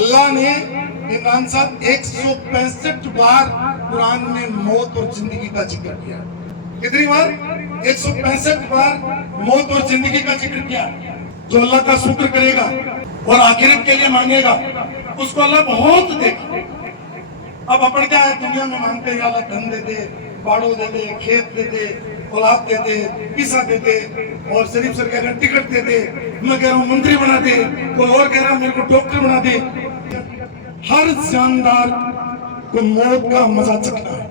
اللہ نے عمران صاحب 165 بار قرآن میں موت اور زندگی کا ذکر کیا. کتنی بار؟ 165 بار موت اور زندگی کا ذکر کیا. جو اللہ کا شکر کرے گا اور آخرت کے لیے مانگے گا اس کو اللہ بہت دے گا. اب اپن کیا ہے دنیا میں مانگتے ہیں اللہ دھن دے دے, باڑو دے دے, کھیت دے دے, اولاد دے دے, پیسہ دے دے, اور شریف سر کہہ رہے ہیں ٹکٹ دے دے, میں کہہ رہا ہوں منتری بنا دے, کوئی اور کہہ رہا میرے کو ڈاکٹر بنا دے. ہر جاندار کو موت کا مزہ چکھنا ہے.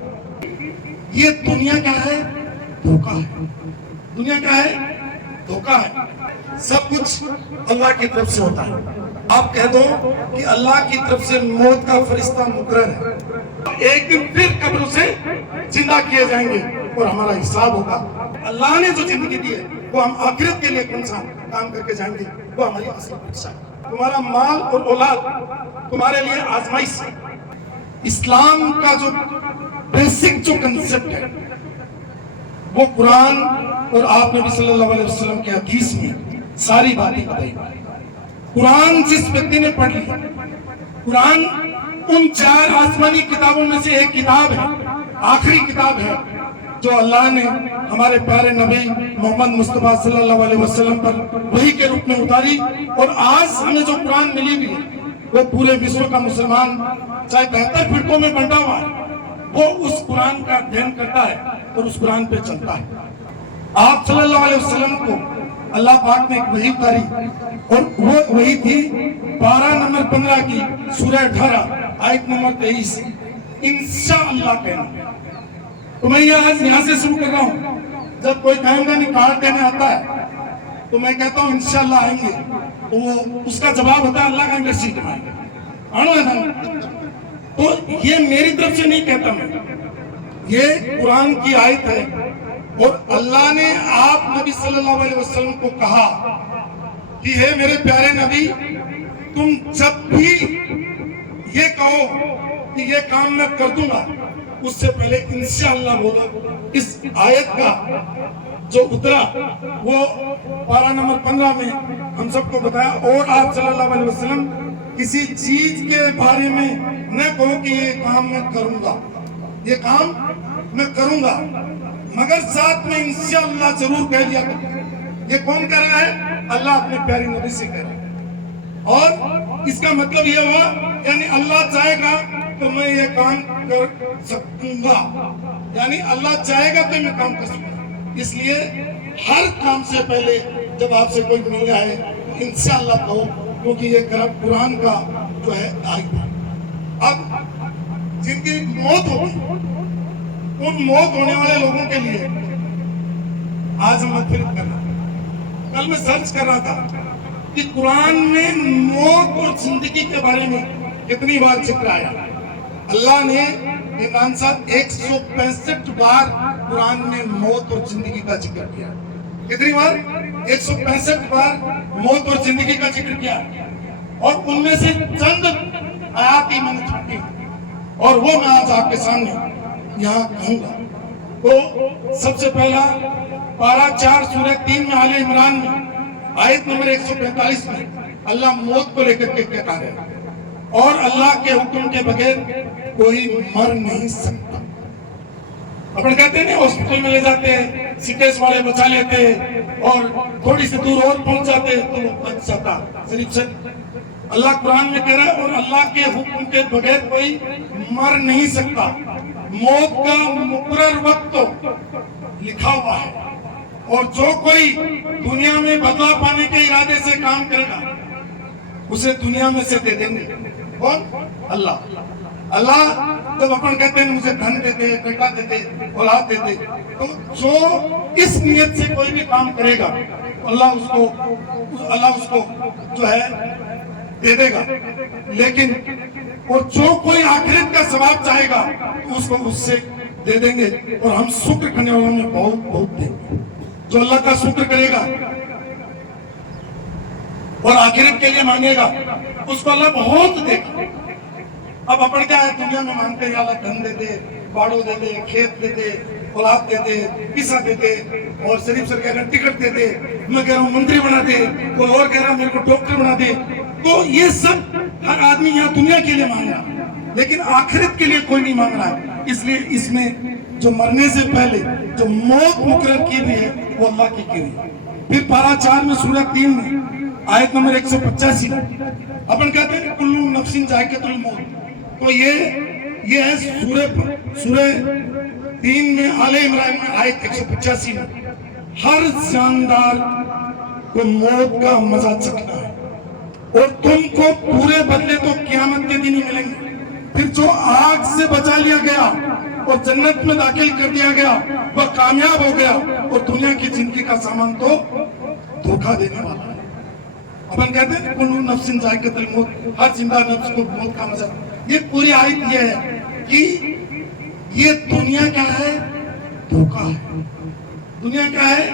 یہ دنیا کیا ہے؟ دھوکہ ہے. دنیا کیا ہے؟ دھوکہ ہے. سب کچھ اللہ کی طرف سے ہوتا ہے. آپ کہہ دو کہ اللہ کی طرف سے موت کا فرشتہ مقرر ہے, ایک دن پھر قبر سے زندہ کیے جائیں گے اور ہمارا حساب ہوگا. اللہ نے جو زندگی دی ہے وہ ہم آخرت کے لیے کون سا کام کر کے جائیں گے, وہ ہماری اصل پریشا ہے. تمہارا مال اور اولاد تمہارے لیے آزمائش ہے. اسلام کا جو بیسک جو کنسپٹ ہے وہ قرآن اور آپ نبی صلی اللہ علیہ وسلم کے حدیث میں ساری باتیں بتائی. قرآن جس ویکتی نے پڑھ لی, قرآن ان 4 آسمانی کتابوں میں سے ایک کتاب ہے, آخری کتاب ہے جو اللہ نے ہمارے پیارے نبی محمد مصطفیٰ صلی اللہ علیہ وسلم پر وحی کے روپ میں اتاری. اور آج ہمیں جو قرآن ملی بھی ہے وہ پورے وشو کا مسلمان چاہے 72 فرقوں میں بنٹا ہوا ہے, وہ اس قرآن کا ادھین کرتا ہے اور اس قرآن پہ چلتا ہے. آپ صلی اللہ علیہ وسلم کو اللہ پاک نے ایک وحی اتاری اور وہ وحی تھی 12 نمبر 15 کی سورہ 18 آیت نمبر 23 انشاءاللہ کہنا. تو میں یہ یہاں سے شروع کر رہا ہوں. جب کوئی کہیں گا نہیں کارڈ دینے آتا ہے تو میں کہتا ہوں انشاءاللہ آئیں گے, تو وہ اس کا جواب ہوتا ہے اللہ کا انگر سیٹ میں آئیں گے. تو یہ میری طرف سے نہیں کہتا میں, یہ قرآن کی آیت ہے اور اللہ نے آپ نبی صلی اللہ علیہ وسلم کو کہا کہ ہے میرے پیارے نبی, تم جب بھی یہ کہو کہ یہ کام میں کر دوں گا اس سے پہلے انشاءاللہ بولو. اس آیت کا جو اترا وہ 12 نمبر 15 میں ہم سب کو بتایا. اور آپ صلی اللہ علیہ وسلم کسی چیز کے بارے میں نہ کہو کہ یہ کام میں کروں گا, یہ کام میں کروں گا, مگر ساتھ میں انشاءاللہ ضرور کہہ دیا کرو. یہ کون کہہ رہا ہے؟ اللہ اپنے پیارے نبی سے کہہ رہا ہے. اور اس کا مطلب یہ ہوا یعنی اللہ چاہے گا تو میں یہ کام کر سکوں گا, یعنی اللہ چاہے گا تو میں کام کر سکوں گا. اس لیے ہر کام سے پہلے جب آپ سے کوئی مل جائے تو انشاءاللہ کہو, کیونکہ یہ قرآن کا جو ہے آیت ہے. اب جن کی موت ہوگی ان موت ہونے والے لوگوں کے لیے آج ہم مغفرت کر رہے ہیں. کل میں سرچ کر رہا تھا کہ قرآن میں موت اور زندگی کے بارے میں کتنی بار ذکر آیا. اللہ نے عمران صاحب 165 بار قرآن میں موت اور زندگی کا ذکر کیا. کتنی بار؟ 165 بار موت اور زندگی کا ذکر کیا. اور ان میں سے چند آیات ہی میں نے چھوٹی اور وہ میں آج آپ کے سامنے یہاں کہوں گا. تو سب سے پہلا پارہ 4 سورہ 3 میں آل عمران میں آیت نمبر 145 میں اللہ موت کو لے کر کے کہتا ہے اور اللہ کے حکم کے بغیر کوئی مر نہیں سکتا. اپن کہتے ہیں ہاسپٹل میں لے جاتے ہیں, سیکیس والے بچا لیتے ہیں اور تھوڑی سی دور اور پہنچ جاتے ہیں تو وہ بچ جاتا. صرف سے اللہ قرآن میں کہہ رہا ہے اور اللہ کے حکم کے بغیر کوئی مر نہیں سکتا. موت کا مقرر وقت تو لکھا ہوا ہے اور جو کوئی دنیا میں بدلا پانے کے ارادے سے کام کرے گا اسے دنیا میں سے دے دیں گے. کون؟ اللہ. اللہ جب اپن کہتے ہیں مجھے دھن دیتے, بیٹا دیتے, اولاد دیتے, تو جو اس نیت سے کوئی بھی کام کرے گا اللہ اس کو جو ہے دے دے گا. لیکن اور جو کوئی آخرت کا ثواب چاہے گا تو اس کو اس سے دے دیں گے. اور ہم شکر کرنے والوں میں بہت بہت دیں گے. جو اللہ کا شکر کرے گا اور آخرت کے لیے مانگے گا اس کو اللہ بہت دے گا. اب اپن کیا ہے دنیا میں مانگتے ہیں اللہ دھن دے دے, باڑو دے دے, کھیت دے دے, اولاد دے دے, پیسہ دے دے, اور شریف سر کہہ رہے ہیں ٹکٹ دے دے, میں کہہ رہا ہوں منتری بنا دے, کوئی اور کہہ رہا میرے کو ڈاکٹر بنا دے. تو یہ سب ہر آدمی یہاں دنیا کے لیے مانگ رہا ہے لیکن آخرت کے لیے کوئی نہیں مانگ رہا ہے. اس لیے اس میں جو مرنے سے پہلے جو موت مقرر کی ہوئی ہے وہ اللہ کی ہوئی ہے. پھر پارہ 4 میں سورہ 3 میں آیت نمبر 185 میں اپن کہتے ہیں کہ کلو نفسین ذائقۃ الموت. تو یہ ہے سورہ 3 میں آل عمران میں آیت 185 میں ہر جاندار کو موت کا مزہ چکھنا ہے اور تم کو پورے بدلے تو قیامت کے دن ہی ملیں گے. پھر جو آگ سے بچا لیا گیا اور جنت میں داخل کر دیا گیا وہ کامیاب ہو گیا اور دنیا کی زندگی کا سامان تو دھوکہ دینے والا ہے. اپن کہتے ہیں کلو نفسین ذائقۃ الموت, ہر زندہ نفس کو موت کا مزہ. یہ پوری آیت یہ ہے کہ یہ دنیا کیا ہے؟ دھوکہ ہے. دنیا کیا ہے؟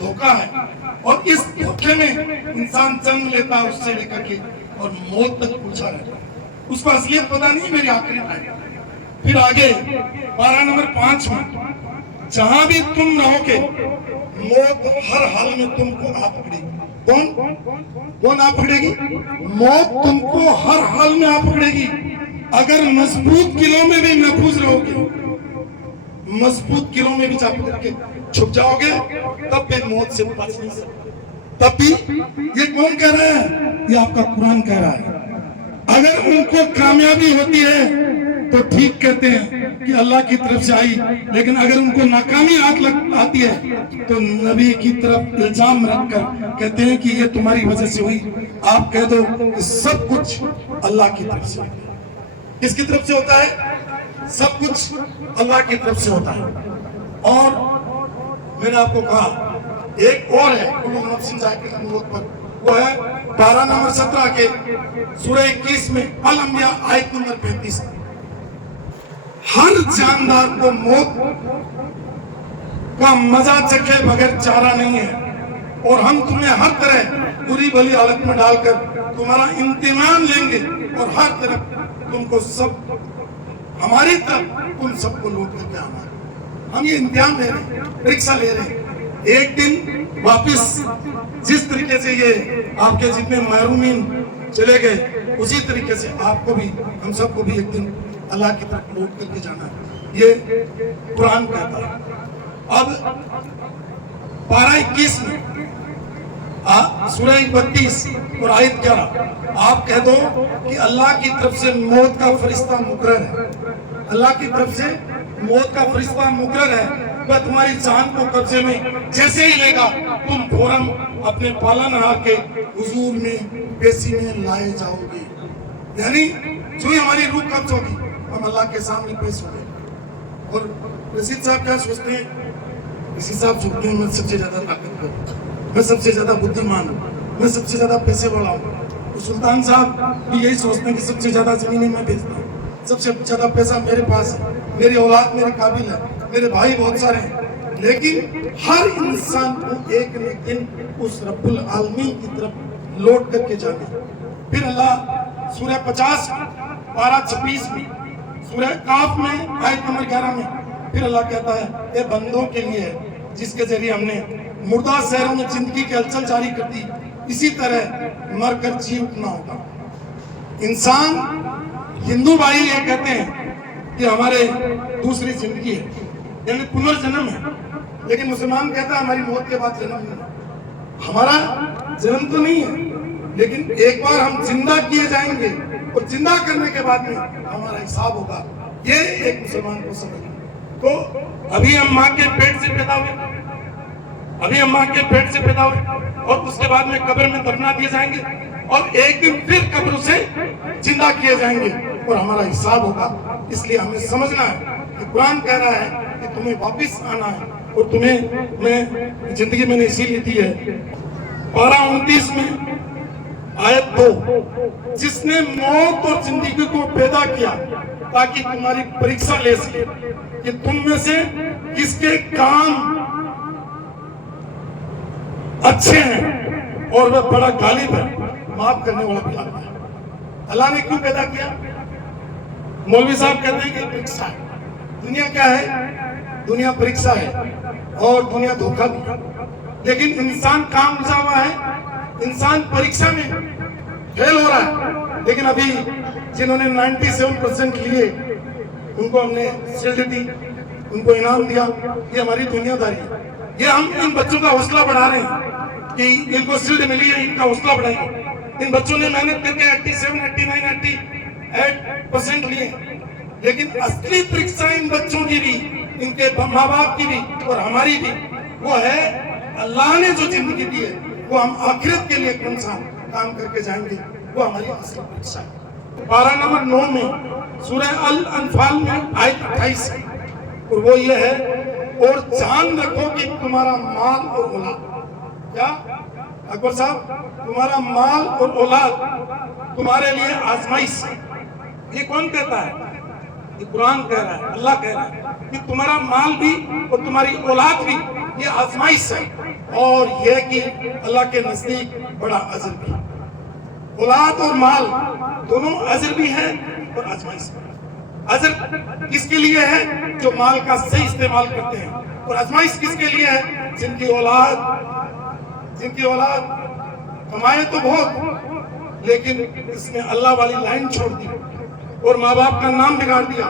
دھوکہ ہے. اور اس دھوکے میں انسان جنم لیتا ہے اس سے لے کر کے اور موت تک پہنچا رہتا ہے. اس کو اصلیت پتا نہیں میری آخری ہے. پھر آگے پارہ نمبر 5 میں جہاں بھی تم رہو گے موت ہر حال میں تم کو آ پکڑے گی. کون آ پکڑے گی؟ موت تم کو ہر حال میں آ پکڑے گی. اگر مضبوط قلعوں میں بھی محفوظ رہو گے, مضبوط قلعوں میں بھی جا کر کے چھپ جاؤ گے تب بھی موت سے بچ نہیں سکتے. تب بھی یہ کون کہہ رہا ہے؟ یہ آپ کا قرآن کہہ رہا ہے. اگر ان کو کامیابی ہوتی ہے تو ٹھیک کہتے ہیں کہ اللہ کی طرف سے آئی, لیکن اگر ان کو ناکامی آتی ہے تو نبی کی طرف الزام رکھ کر کہتے ہیں کہ یہ تمہاری وجہ سے ہوئی. آپ کہہ دو کہ سب کچھ اللہ کی طرف سے ہوتا ہے. کس کی طرف سے ہوتا ہے؟ سب کچھ اللہ کی طرف سے ہوتا ہے. اور میں نے آپ کو کہا ایک اور ہے کلو نفسین ذائقۃ الموت پر, وہ ہے پارہ نمبر 17 کے سورہ 21 میں الانبیاء آیت نمبر 35. ہر جاندار کو موت کا مزہ چکھے بغیر چارہ نہیں ہے اور ہم تمہیں ہر طرح بری بھلی حالت میں ڈال کر تمہارا امتحان لیں گے اور ہر طرف تم کو سب ہماری طرف تم سب کو لوٹ کر کے آنا ہے. ہم یہ امتحان لے رہے ہیں, پریکشا لے رہے ہیں. ایک دن واپس جس طریقے سے یہ آپ کے جتنے محرومین چلے گئے اسی طریقے سے آپ کو بھی ہم سب کو بھی ایک دن اللہ کی طرف لوٹ کر کے جانا ہے. یہ قرآن کہتا ہے. اب پارہ 21 میں سورہ 32 اور آیت 11 آپ کہہ دو کہ اللہ کی طرف سے موت کا فرشتہ مقرر ہے. اللہ کی طرف سے موت کا فرشتہ مقرر ہے. وہ تمہاری جان کو قبضے میں جیسے ہی لے گا تم فوراً اپنے پالنہار کے حضور میں پیشی میں لائے جاؤ گے. یعنی جو ہی ہماری روح قبض ہوگی ہم اللہ کے سامنے پیش ہوں گے. اور رشید صاحب کیا سوچتے ہیں؟ رشید صاحب سوچتے ہیں میں سب سے زیادہ طاقتور ہوں, میں سب سے زیادہ بدھیمان ہوں, میں سب سے زیادہ پیسے والا ہوں. اور سلطان صاحب بھی یہی سوچتے ہیں کہ سب سے زیادہ زمینیں میں بیچتا ہوں, سب سے زیادہ پیسہ میرے پاس ہے, میری اولاد میرے قابل ہے, میرے بھائی بہت سارے ہیں. لیکن ہر انسان کو ایک نہ ایک دن اس رب العالمین کی طرف لوٹ کر کے جانا ہے. پھر اللہ سورہ 50 پارہ 26 میں سورہ کاف میں آیت نمبر 11 میں پھر اللہ کہتا ہے اے بندوں کے لیے ہے جس کے ذریعے ہم نے مردہ شہروں میں زندگی کی ہلچل جاری کر دی, اسی طرح مر کر جی اٹھنا ہوگا. انسان ہندو بھائی یہ کہتے ہیں کہ ہمارے دوسری زندگی ہے یعنی پنرجنم ہے, لیکن مسلمان کہتا ہے ہماری موت کے بعد جنم نہیں ہے. ہمارا جنم تو نہیں ہے لیکن ایک بار ہم زندہ کیے جائیں گے اور زندہ کرنے کے بعد میں ہمارا حساب ہوگا. یہ ایک مسلمان کو سمجھنا. تو ابھی ہم ماں کے پیٹ سے پیدا ہوئے, اور اس کے بعد میں قبر میں دفنا دیے جائیں گے اور ایک دن پھر قبر سے زندہ کیے جائیں گے اور ہمارا حساب ہوگا. اس لیے ہمیں سمجھنا ہے کہ قرآن کہہ رہا ہے کہ تمہیں واپس آنا ہے اور تمہیں میں زندگی میں نے اسی لی دی ہے. پارہ 29 میں آیت 2 جس نے موت اور زندگی کو پیدا کیا تاکہ تمہاری پریکشا لے سکے کہ تم میں سے کس کے کام اچھے ہیں اور وہ بڑا غالب ہے, معاف کرنے والا بھی اللہ ہے. اللہ نے کیوں پیدا کیا؟ مولوی صاحب کہتے ہیں کہ پریکشا ہے. دنیا کیا ہے؟ دنیا پریکشا ہے اور دنیا دھوکہ بھی ہے. لیکن انسان کام جا ہوا ہے, انسان پریکشا میں फेल हो रहा है। लेकिन अभी जिन्होंने 97% लिए उनको हमने शील्ड दी, उनको इनाम दिया। ये हमारी दुनियादारी है। ये हम इन बच्चों का हौसला बढ़ा रहे हैं कि इनको शील्ड मिली है, इनका हौसला बढ़ाइए। इन बच्चों ने मेहनत करके 87, 89, 88% लिए, लेकिन असली परीक्षा इन बच्चों की भी, इनके माँ बाप की भी और हमारी भी वो है अल्लाह ने जो जिंदगी दी है, वो हम आखिरत के लिए कौन सा काम करके जाएंगे, वो हमारी असली परीक्षा है। पारा नंबर 9 में सूरह अल अनफाल में आयत 28 है, और वो ये है, और जान रखो कि तुम्हारा माल और औलाद, क्या अकबर साहब, तुम्हारा माल और औलाद तुम्हारे लिए आजमाइश है। ये कौन कहता है? ये कुरान कह रहा है, अल्लाह कह रहा है कि तुम्हारा माल भी और तुम्हारी औलाद भी ये आजमाइश है, और यह कि अल्लाह के नजदीक बड़ा अजर भी है। औलाद और माल दोनों अजर भी है और आजमाइश भी है। अजर किसके लिए है? जो माल का सही इस्तेमाल करते हैं, और आजमाइश किसके लिए है? जिनकी औलाद कमाए तो बहुत, लेकिन इसने अल्लाह वाली लाइन छोड़ दी और माँ बाप का नाम बिगाड़ दिया।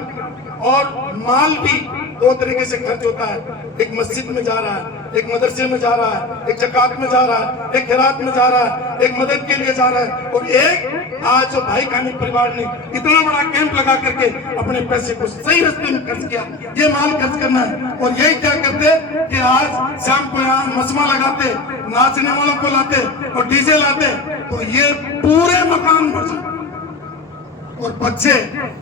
और माल भी दो तरीके से खर्च होता है, एक मस्जिद में जा रहा है, एक मदरसे में जा रहा है, एक ज़कात में जा रहा है, एक खैरात में जा रहा है, एक मदद के लिए जा रहा है, और एक आज जो भाई खानी परिवार ने इतना बड़ा कैंप लगा करके अपने पैसे को सही रास्ते में खर्च किया। ये माल खर्च करना है। और यही क्या करते कि आज शाम को यहाँ मसमा लगाते, नाचने वालों को लाते और डीजे लाते, तो ये पूरे मकान भर जाते और बच्चे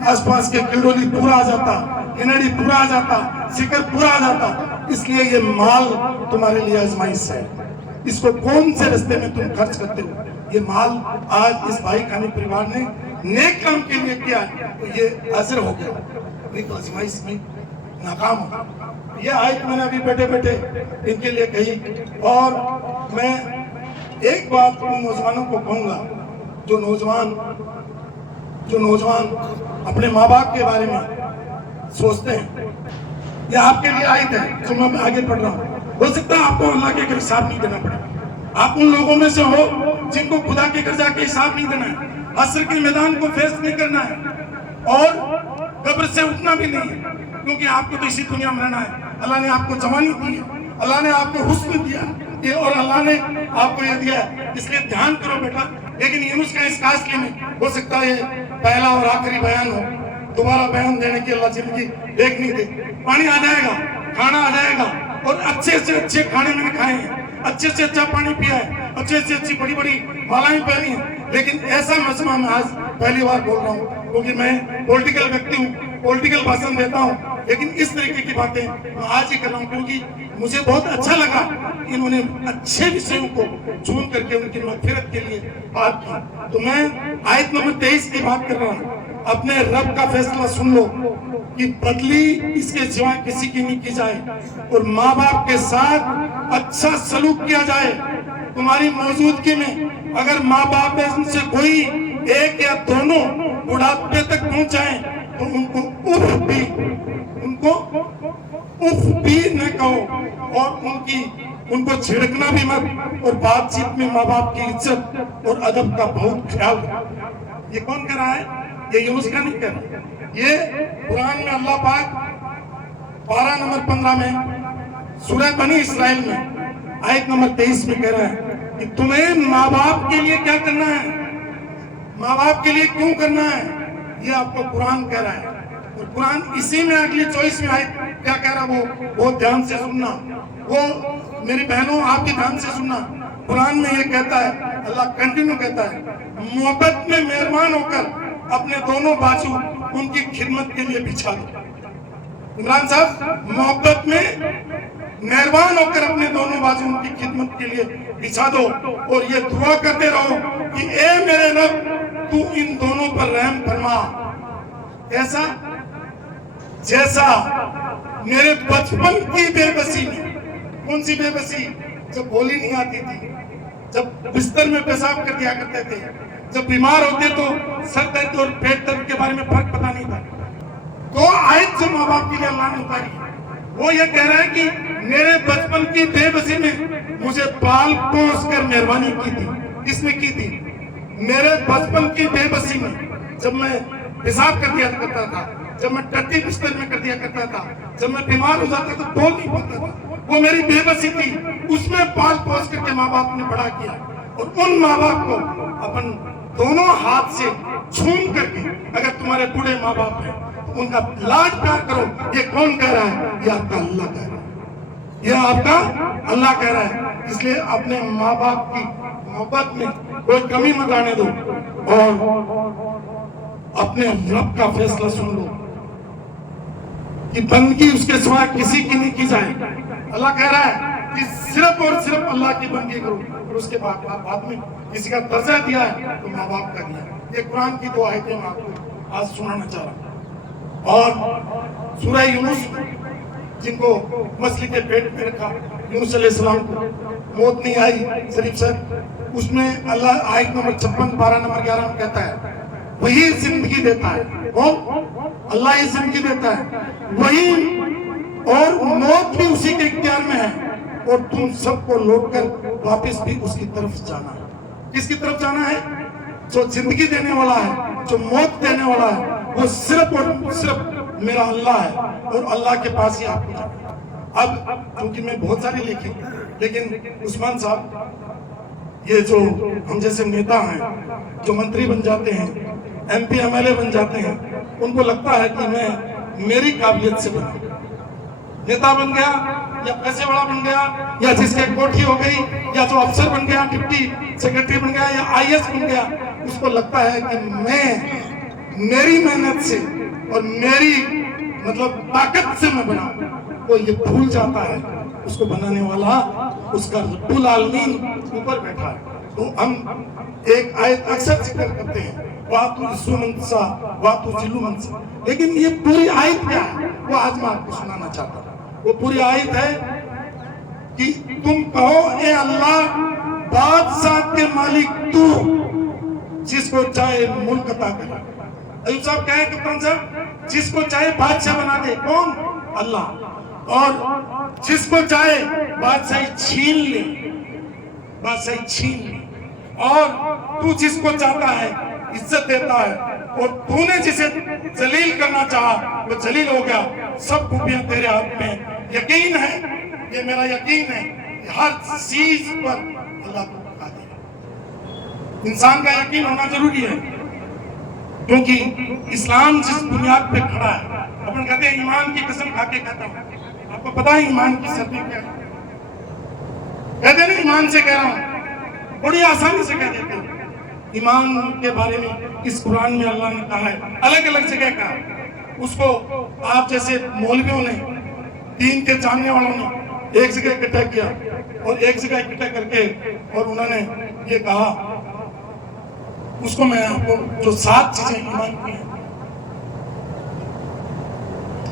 आसपास के किलोली पूरा आ जाता, किनड़ी पूरा आ जाता, सिकर पूरा आ जाता। इसलिए ये माल तुम्हारे लिए आजमाइश है। इसको कौन से रास्ते में तुम खर्च करते हो? ये माल आज इस भाई खानी परिवार ने नेक काम के लिए किया, तो ये अजर हो गया, नहीं तो आजमाइश में नाकाम हो। ये आयत मैंने अभी बैठे बैठे इनके लिए कही। और मैं एक बात उन नौजवानों को कहूंगा, जो नौजवान अपने माँ बाप के बारे में सोचते हैं। ये आपके लिए आयत है जो मैं आगे पढ़ रहा हूँ। हो सकता है आपको अल्लाह के घर हिसाब नहीं देना पड़े, आप उन लोगों में से हो जिनको खुदा के घर जाके हिसाब नहीं देना है, असर के मैदान को फेस नहीं करना है, और कब्र से उठना भी नहीं है, क्योंकि आपको तो इसी दुनिया में रहना है। अल्लाह ने आपको जवानी दी है, अल्लाह ने आपको हुस्न दिया ये, और अल्लाह ने आपको ये दिया है, इसलिए ध्यान करो बेटा। लेकिन यूनुस का इस कास्ले में हो सकता है पहला और आखिरी बयान हो, दोबारा बयान देने की अल्लाह जिंदगी देख नहीं दे। पानी आ जाएगा, खाना आ जाएगा, और अच्छे से अच्छे खाने मैंने खाए हैं, अच्छे से अच्छा पानी पिया है, अच्छे से अच्छी बड़ी बड़ी मालाएं पहनी हैं। लेकिन ऐसा मजमा मैं आज पहली बार बोल रहा हूँ, क्योंकि मैं पॉलिटिकल व्यक्ति हूँ, पॉलिटिकल भाषण देता हूँ, लेकिन इस तरीके की बातें मैं आज ही कर रहा हूँ, क्योंकि मुझे बहुत अच्छा लगा इन्होंने अच्छे विषयों को चुन करके उनकी मग़फ़िरत के लिए बात की। तो मैं आयत नंबर 23 की बात कर रहा हूँ। अपने रब का फैसला सुन लो कि बदली इसके सिवा किसी की नहीं की जाए, और माँ बाप के साथ अच्छा सलूक किया जाए। तुम्हारी मौजूदगी में अगर माँ बाप में उनसे कोई एक या दोनों बुढ़ापे तक पहुंचाए, तो उनको उफ भी न कहो, और उनको छिड़कना भी मत, और बातचीत में माँ बाप की इज्जत और अदब का बहुत ख्याल। ये कौन कर रहा है? ये यूनुस का नहीं कर रहा, ये कुरान में अल्लाह पाक पारा नंबर 15 में सूरह बनी इस्राइल में आयत नंबर 23 में कह रहा है कि तुम्हें माँ बाप के लिए क्या करना है, माँ बाप के लिए क्यों करना है, ये आपको कुरान कह रहा है। और कुरान इसी में अगली 24 में आयत क्या कह रहा है, वो ध्यान से सुनना, वो मेरी बहनों आप भी ध्यान से सुनना। कुरान में ये कहता है, अल्लाह कंटिन्यू कहता है, मोहब्बत में मेहरबान होकर अपने दोनों बाजू उनकी खिदमत के लिए बिछा दो। इमरान साहब, मोहब्बत में मेहरबान होकर अपने दोनों बाजू उनकी खिदमत के लिए बिछा दो, और ये दुआ करते रहो कि ए मेरे रब तू इन दोनों पर रहम फरमा, ऐसा जैसा मेरे बचपन की बेबसी में। कौन सी बेबसी? जब बोली नहीं आती थी, जब बिस्तर में पेशाब कर दिया करते थे, जब बीमार होते तो सर दर्द और पेट दर्द के बारे में फर्क पता नहीं था। तो आयत जो माँ बाप के लिए अल्लाह ने उतारी, वो ये कह रहा है कि मेरे बचपन की बेबसी में मुझे पाल पोस कर मेहरबानी की थी। किसने की थी? میرے بچپن کی بے بسی میں جب میں پیشاب کر دیا کرتا تھا، جب میں ٹٹی بستر میں کر دیا کرتا تھا، جب میں بیمار ہو جاتا تو بول نہیں پاتا تھا، وہ میری بے بسی تھی، اس میں پال پوس کر کے ماں باپ نے بڑا کیا، اور ان ماں باپ کو اپن دونوں ہاتھ سے چھوم کر کے، اگر تمہارے بوڑھے ماں باپ ہیں تو ان کا لاڈ پیار کرو۔ یہ کون کہہ رہا ہے؟ یہ آپ کا اللہ کہہ رہا ہے، یہ آپ کا اللہ کہہ رہا ہے۔ اس لیے اپنے ماں باپ کی محبت میں کوئی کمی مت آنے دو، اور اپنے رب کا فیصلہ سن لو کہ بندگی اس کے سوا کسی کی نہیں کی جائے۔ اللہ کہہ رہا ہے کہ صرف اور صرف اللہ کی بندگی کرو، اور اس کے بعد میں کسی کا درجہ دیا ہے تو ماں باپ کا دیا ہے۔ یہ قرآن کی دو آیتیں میں آپ کو آج سنانا چاہ رہا ہوں۔ اور سورہ یونس، جن کو مچھلی کے پیٹ میں رکھا، یونس علیہ السلام کو موت نہیں آئی شریف سر، اس میں اللہ آیت نمبر 56 پارہ نمبر 11 میں کہتا ہے وہی زندگی دیتا ہے۔ کون؟ اللہ ہی زندگی دیتا ہے، وہی، اور موت بھی اسی کے اختیار میں ہے، اور تم سب کو لوٹ کر واپس بھی اس کی طرف جانا ہے۔ کس کی طرف جانا ہے؟ جو زندگی دینے والا ہے، جو موت دینے والا ہے، وہ صرف اور صرف میرا اللہ ہے، اور اللہ کے پاس ہی آپ کو جانا ہے۔ اب کیونکہ میں بہت ساری لکھی، لیکن عثمان صاحب، یہ جو ہم جیسے نیتا ہیں، جو منتری بن جاتے ہیں، M P M L A بن جاتے ہیں، ان کو لگتا ہے کہ میں میری قابلیت سے بنا، نیتا بن گیا یا پیسے والا بن گیا یا جس کے کوٹھی ہو گئی یا جو افسر بن گیا، ڈپٹی سیکرٹری بن گیا یا آئی ایس بن گیا، اس کو لگتا ہے کہ میں میری محنت سے اور میری طاقت سے میں بنا۔ وہ یہ بھول جاتا ہے اس کو بنانے والا اس کا رب العالمین اوپر بیٹھا ہے۔ تو ہم ایک آیت اکثر ذکر کرتے ہیں، وَاتُوا عِزُّ مَن تَشَاءُ وَاتُوا ذِلُّ مَن تَشَاءُ، لیکن یہ پوری آیت کیا ہے وہ آج میں آپ کو سنانا چاہتا ہوں۔ وہ پوری آیت ہے کہ تم کہو اے اللہ بادشاہ کے مالک تو، جس کو چاہے ملک عطا کرے۔ ایوب صاحب کہیں کپتان صاحب، جس کو چاہے بادشاہ بنا دے، کون؟ اللہ، اور جس کو چاہے بادشاہی چھین لے، بادشاہی چھین لے، اور تو جس کو چاہتا ہے عزت دیتا ہے، اور تو نے جسے ذلیل کرنا چاہا وہ ذلیل ہو گیا۔ سب خوبیاں تیرے ہاتھ میں، یقین ہے، یہ میرا یقین ہے کہ ہر چیز پر اللہ کو قادر ہے۔ انسان کا یقین ہونا ضروری ہے، کیونکہ اسلام جس بنیاد پہ کھڑا ہے، اپن کہتے ہیں ایمان کی قسم کھا کے کہتا ہوں، آپ کو پتا ہے ایمان کی سطح کیا ہے؟ کہتے ہیں نا ایمان سے کہہ رہا ہوں، بڑی آسانی سے کہہ دیتے ہیں۔ ایمان کے بارے میں اس قرآن میں اللہ نے کہا ہے، الگ الگ جگہ کہا ہے۔ اس کو آپ جیسے مولویوں نے، دین کے جاننے والوں نے ایک جگہ اکٹھا کیا، اور ایک جگہ اکٹھا کر کے اور انہوں نے یہ کہا، اس کو میں آپ کو جو 7 چیزیں ایمان کی ہیں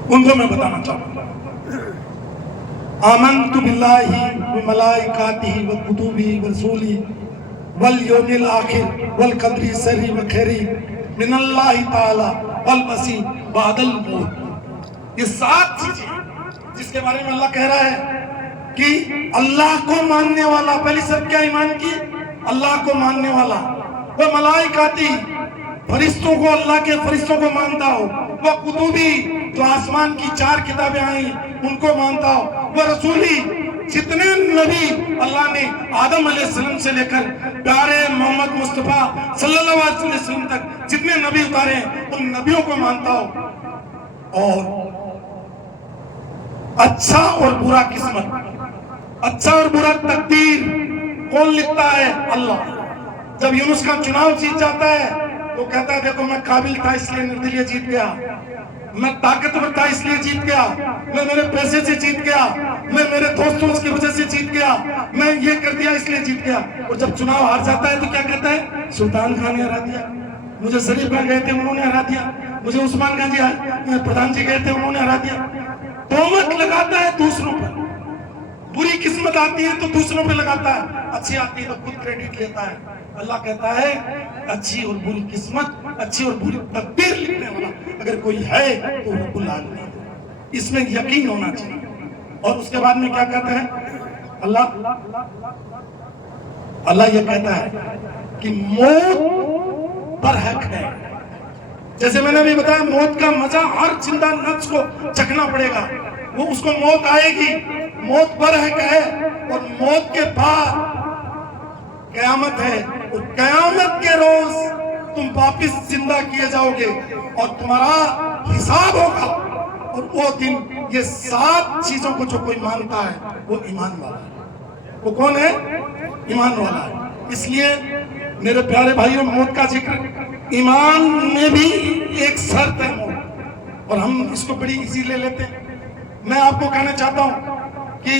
ان کو میں بتانا چاہتا ہوں۔ آمنت باللہ وملائکاتہ وکتبہ ورسولہ والیوم الآخر والقدر شرہ وخیرہ من اللہ تعالی والبعث بعد الموت۔ یہ 7 چیزیں جس کے بارے میں اللہ کہہ رہا ہے کہ اللہ کو ماننے والا، پہلی سب کیا ایمان کی؟ اللہ کو ماننے والا، وہ ملائکاتی، فرشتوں کو، اللہ کے فرشتوں کو مانتا ہو، وہ کتبی، جو آسمان کی 4 کتابیں آئیں ان کو مانتا ہو، وہ رسولی، جتنے نبی اللہ نے آدم علیہ السلام سے لے کر پیارے محمد مصطفیٰ صلی اللہ علیہ وسلم تک جتنے نبی اتارے ہیں ان نبیوں کو مانتا ہو، اور اچھا اور برا قسمت، اچھا اور برا تقدیر کون لکھتا ہے؟ اللہ۔ جب یونس کا چناؤ جیت جاتا ہے تو کہتا ہے دیکھو میں قابل تھا اس لیے نردلیہ جیت گیا، میں طاقتور تھا اس لیے جیت گیا، میں میرے پیسے سے جیت گیا، میں میرے دوستوں کی وجہ سے جیت گیا، میں یہ کر دیا اس لیے جیت گیا۔ اور جب چناؤ ہار جاتا ہے تو کیا کہتا ہے؟ سلطان خان نے ہرا دیا، مجھے شریف خان گئے تھے انہوں نے ہرا دیا، مجھے عثمان خان جی پردھان جی گئے تھے انہوں نے ہرا دیا۔ تہمت لگاتا ہے دوسروں پر، بری قسمت آتی ہے تو دوسروں پہ لگاتا ہے، اچھی آتی ہے تو خود کریڈٹ لیتا ہے۔ اللہ کہتا ہے اچھی اور بری قسمت، اچھی اور بری تقدیر لکھنے والا اگر کوئی ہے تو رب العالمین، اس میں یقین ہونا چاہیے۔ اور اس کے بعد میں کیا کہتا ہے اللہ یہ کہتا ہے کہ موت برحق ہے. جیسے میں نے بھی بتایا موت کا مزہ ہر زندہ نفس کو چکھنا پڑے گا. وہ اس کو موت آئے گی, موت برحق ہے, اور موت کے بعد قیامت ہے. اور قیامت کے روز تم واپس زندہ کیے جاؤ گے اور تمہارا حساب ہوگا. اور وہ دن یہ 7 چیزوں کو جو کوئی مانتا ہے وہ ایمان والا ہے. وہ کون ہے؟ ایمان والا ہے. اس لیے میرے پیارے بھائیوں, موت کا ذکر, ایمان میں بھی ایک شرط ہے موت, اور ہم اس کو بڑی ایزی لے لیتے ہیں. میں آپ کو کہنا چاہتا ہوں کہ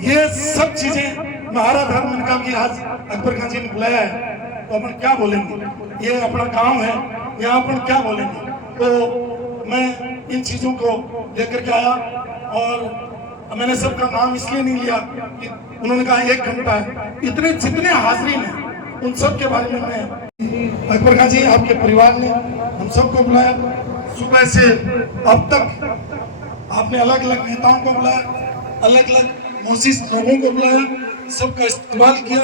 یہ سب چیزیں مہارت ہے. میں نے کہا کہ آج اکبر خان جی نے بلایا ہے تو اپن کیا بولیں گے, یہ اپنا کام ہے, یہاں اپن کیا بولیں گے. تو میں ان چیزوں کو لے کر کے آیا, اور میں نے سب کا نام اس لیے نہیں لیا کہ انہوں نے کہا 1 گھنٹہ ہے. اتنے جتنے حاضرین ہیں ان سب کے بارے میں اکبر خان جی, آپ کے پریوار نے ہم سب کو بلایا. صبح سے اب تک آپ نے الگ الگ نیتاؤں کو بلایا, الگ الگ موسیس لوگوں کو بلایا, سب کا استقبال کیا,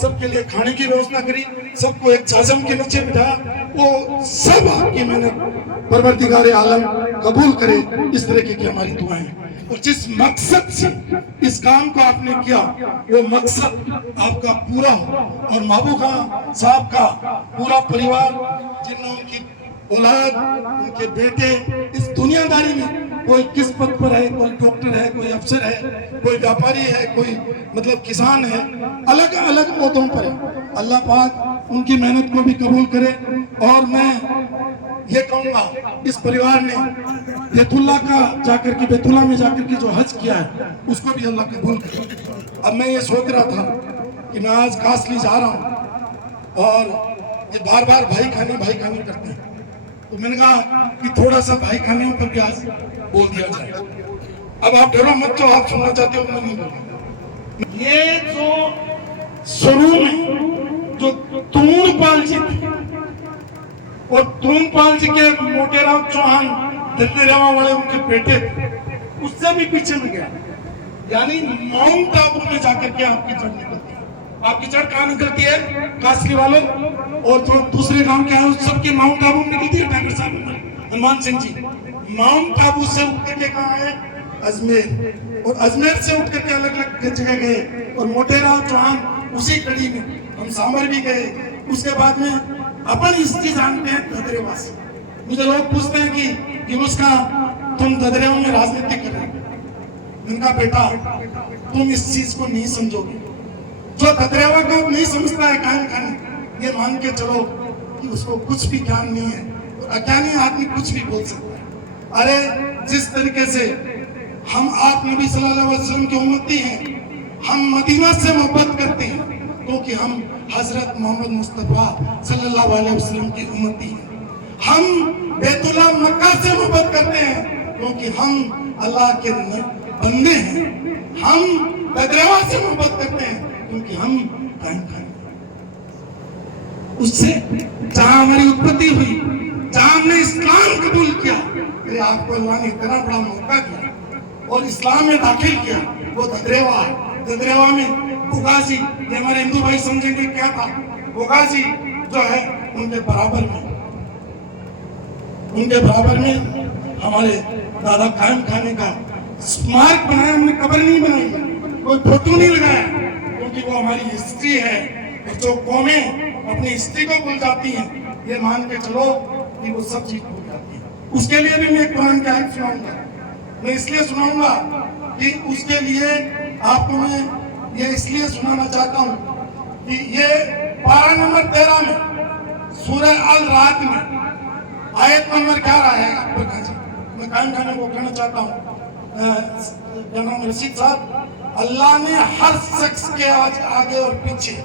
سب کے لیے کھانے کی ویوستھا کری, سب کو ایک جازم کے نیچے بٹھایا. وہ سب آپ کی محنت پروردگار عالم قبول کرے, اس طرح کی ہماری دعائیں. اور جس مقصد سے اس کام کو آپ نے کیا وہ مقصد آپ کا پورا ہو, اور محبوب خان صاحب کا پورا پریوار, جنہوں ان کی اولاد, ان کے بیٹے اس دنیا داری میں, کوئی کس پد پر ہے, کوئی ڈاکٹر ہے, کوئی افسر ہے, کوئی ویاپاری ہے, کوئی مطلب کسان ہے, الگ الگ عہدوں پر ہے. اللہ پاک ان کی محنت کو بھی قبول کرے. اور میں یہ کہوں گا, اس پریوار نے بیت اللہ کا جا کر کے, بیت اللہ میں جا کر کے جو حج کیا ہے اس کو بھی اللہ قبول کرے. اب میں یہ سوچ رہا تھا کہ میں آج کاسلی جا رہا ہوں اور یہ بار بار بھائی کھانی کرتے ہیں, تو میں نے کہا کہ تھوڑا سا بھائی کھانیوں پر بھی آج بول دیا جائے. اب آپ ڈرو مت, جو آپ سننا چاہتے ہو میں نہیں بولوں. یہ جو شروع میں جو تون پال جی تھے, اور تون پال جی کے موٹے رام چوہان دلدریوا والے ان کے بیٹے تھے, اس سے بھی پیچھے میں گیا. یعنی ماؤنٹ آبو میں جا کر کے آپ کی جڑ نکلتی ہے. آپ کی جڑ کہاں نکلتی ہے کاسلی والوں, اور جو دوسرے گاؤں کے ہیں سب کی ماؤنٹ آبو میں نکلتی ہے. ڈاکٹر صاحب ہنومان سنگھ جی ماؤنٹ آبو سے اٹھ کر کے کہاں ہے اجمیر, اور اجمیر سے اٹھ کر کے الگ الگ جگہ گئے. اور موٹے رام چوہان اسی کڑی میں ہم سامر بھی گئے. اس کے بعد میں اپن اس کی جانتے ہیں ددریوا سے. مجھے لوگ پوچھتے ہیں کہ یونس کا تم ددریوا میں راجنیتی کر رہے ہیں. ان کا بیٹا تم اس چیز کو نہیں سمجھو گے. جو ددریوا کو نہیں سمجھتا ہے کہاں کہاں, یہ مان کے چلو کہ اس کو کچھ بھی گیان نہیں ہے. اجانی آدمی کچھ بھی بول سکتا ہے. ارے جس طریقے سے ہم آپ نبی صلی اللہ علیہ وسلم کی امتی ہیں, ہم مدینہ سے محبت کرتے ہیں کیونکہ ہم حضرت محمد مصطفیٰ صلی اللہ علیہ وسلم کی امتی ہیں. ہم بیت اللہ مکہ سے محبت کرتے ہیں کیونکہ ہم اللہ کے بندے ہیں. ہم ددریوا سے محبت کرتے ہیں کیونکہ ہم قائم خان اس سے جہاں ہماری اتپتی ہوئی, جہاں ہم نے اسلام قبول کیا, میرے آپ کو اللہ نے اتنا بڑا موقع دیا اور اسلام میں داخل کیا, وہ ددریوا ہے. ددریوا میں بغازی, یہ ہمارے ہندو بھائی سمجھیں گے کیا تھا. بغازی جو ہے ان کے برابر میں ہمارے دادا قائم خانے کا سمارک بنایا. ہم نے قبر نہیں بنائی, کوئی فوٹو نہیں لگایا, کیونکہ وہ ہماری ہسٹری ہے. اور جو قومیں اپنی ہسٹری کو بھول جاتی ہیں, یہ مان کے چلو کہ وہ سب چیز بھول جاتی ہیں. اس کے لیے بھی میں ایک قرآن کی آیت سناؤں گا. میں اس لیے سناؤں گا کہ اس کے لیے آپ کو میں یہ اس لیے سنانا چاہتا ہوں کہ یہ پارہ نمبر 13 میں سورہ الرعد میں آیت نمبر 11 ہے. اکبر خان جی, میں قائم خانے کو کہنا چاہتا ہوں, جناب رشید صاحب, اللہ نے ہر شخص کے آگے اور پیچھے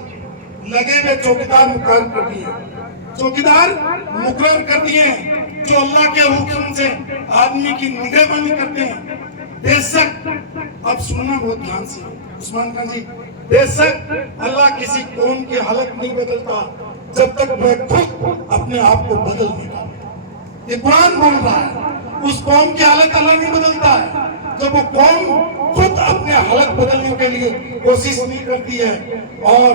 لگے ہوئے چوکیدار مقرر کر دیے. چوکیدار مقرر کر دیے ہیں جو اللہ کے حکم سے آدمی کی نگہبانی کرتے ہیں. بے شک, اب سننا بہت دھیان سے عثمان خان جی, بے شک اللہ کسی قوم کی حالت نہیں بدلتا جب تک وہ خود اپنے آپ کو بدل نہیں پاتا. یہ قرآن بول رہا ہے. اس قوم کی حالت اللہ نہیں بدلتا ہے جب وہ قوم خود اپنے حالت بدلنے کے لیے کوشش نہیں کرتی ہے. اور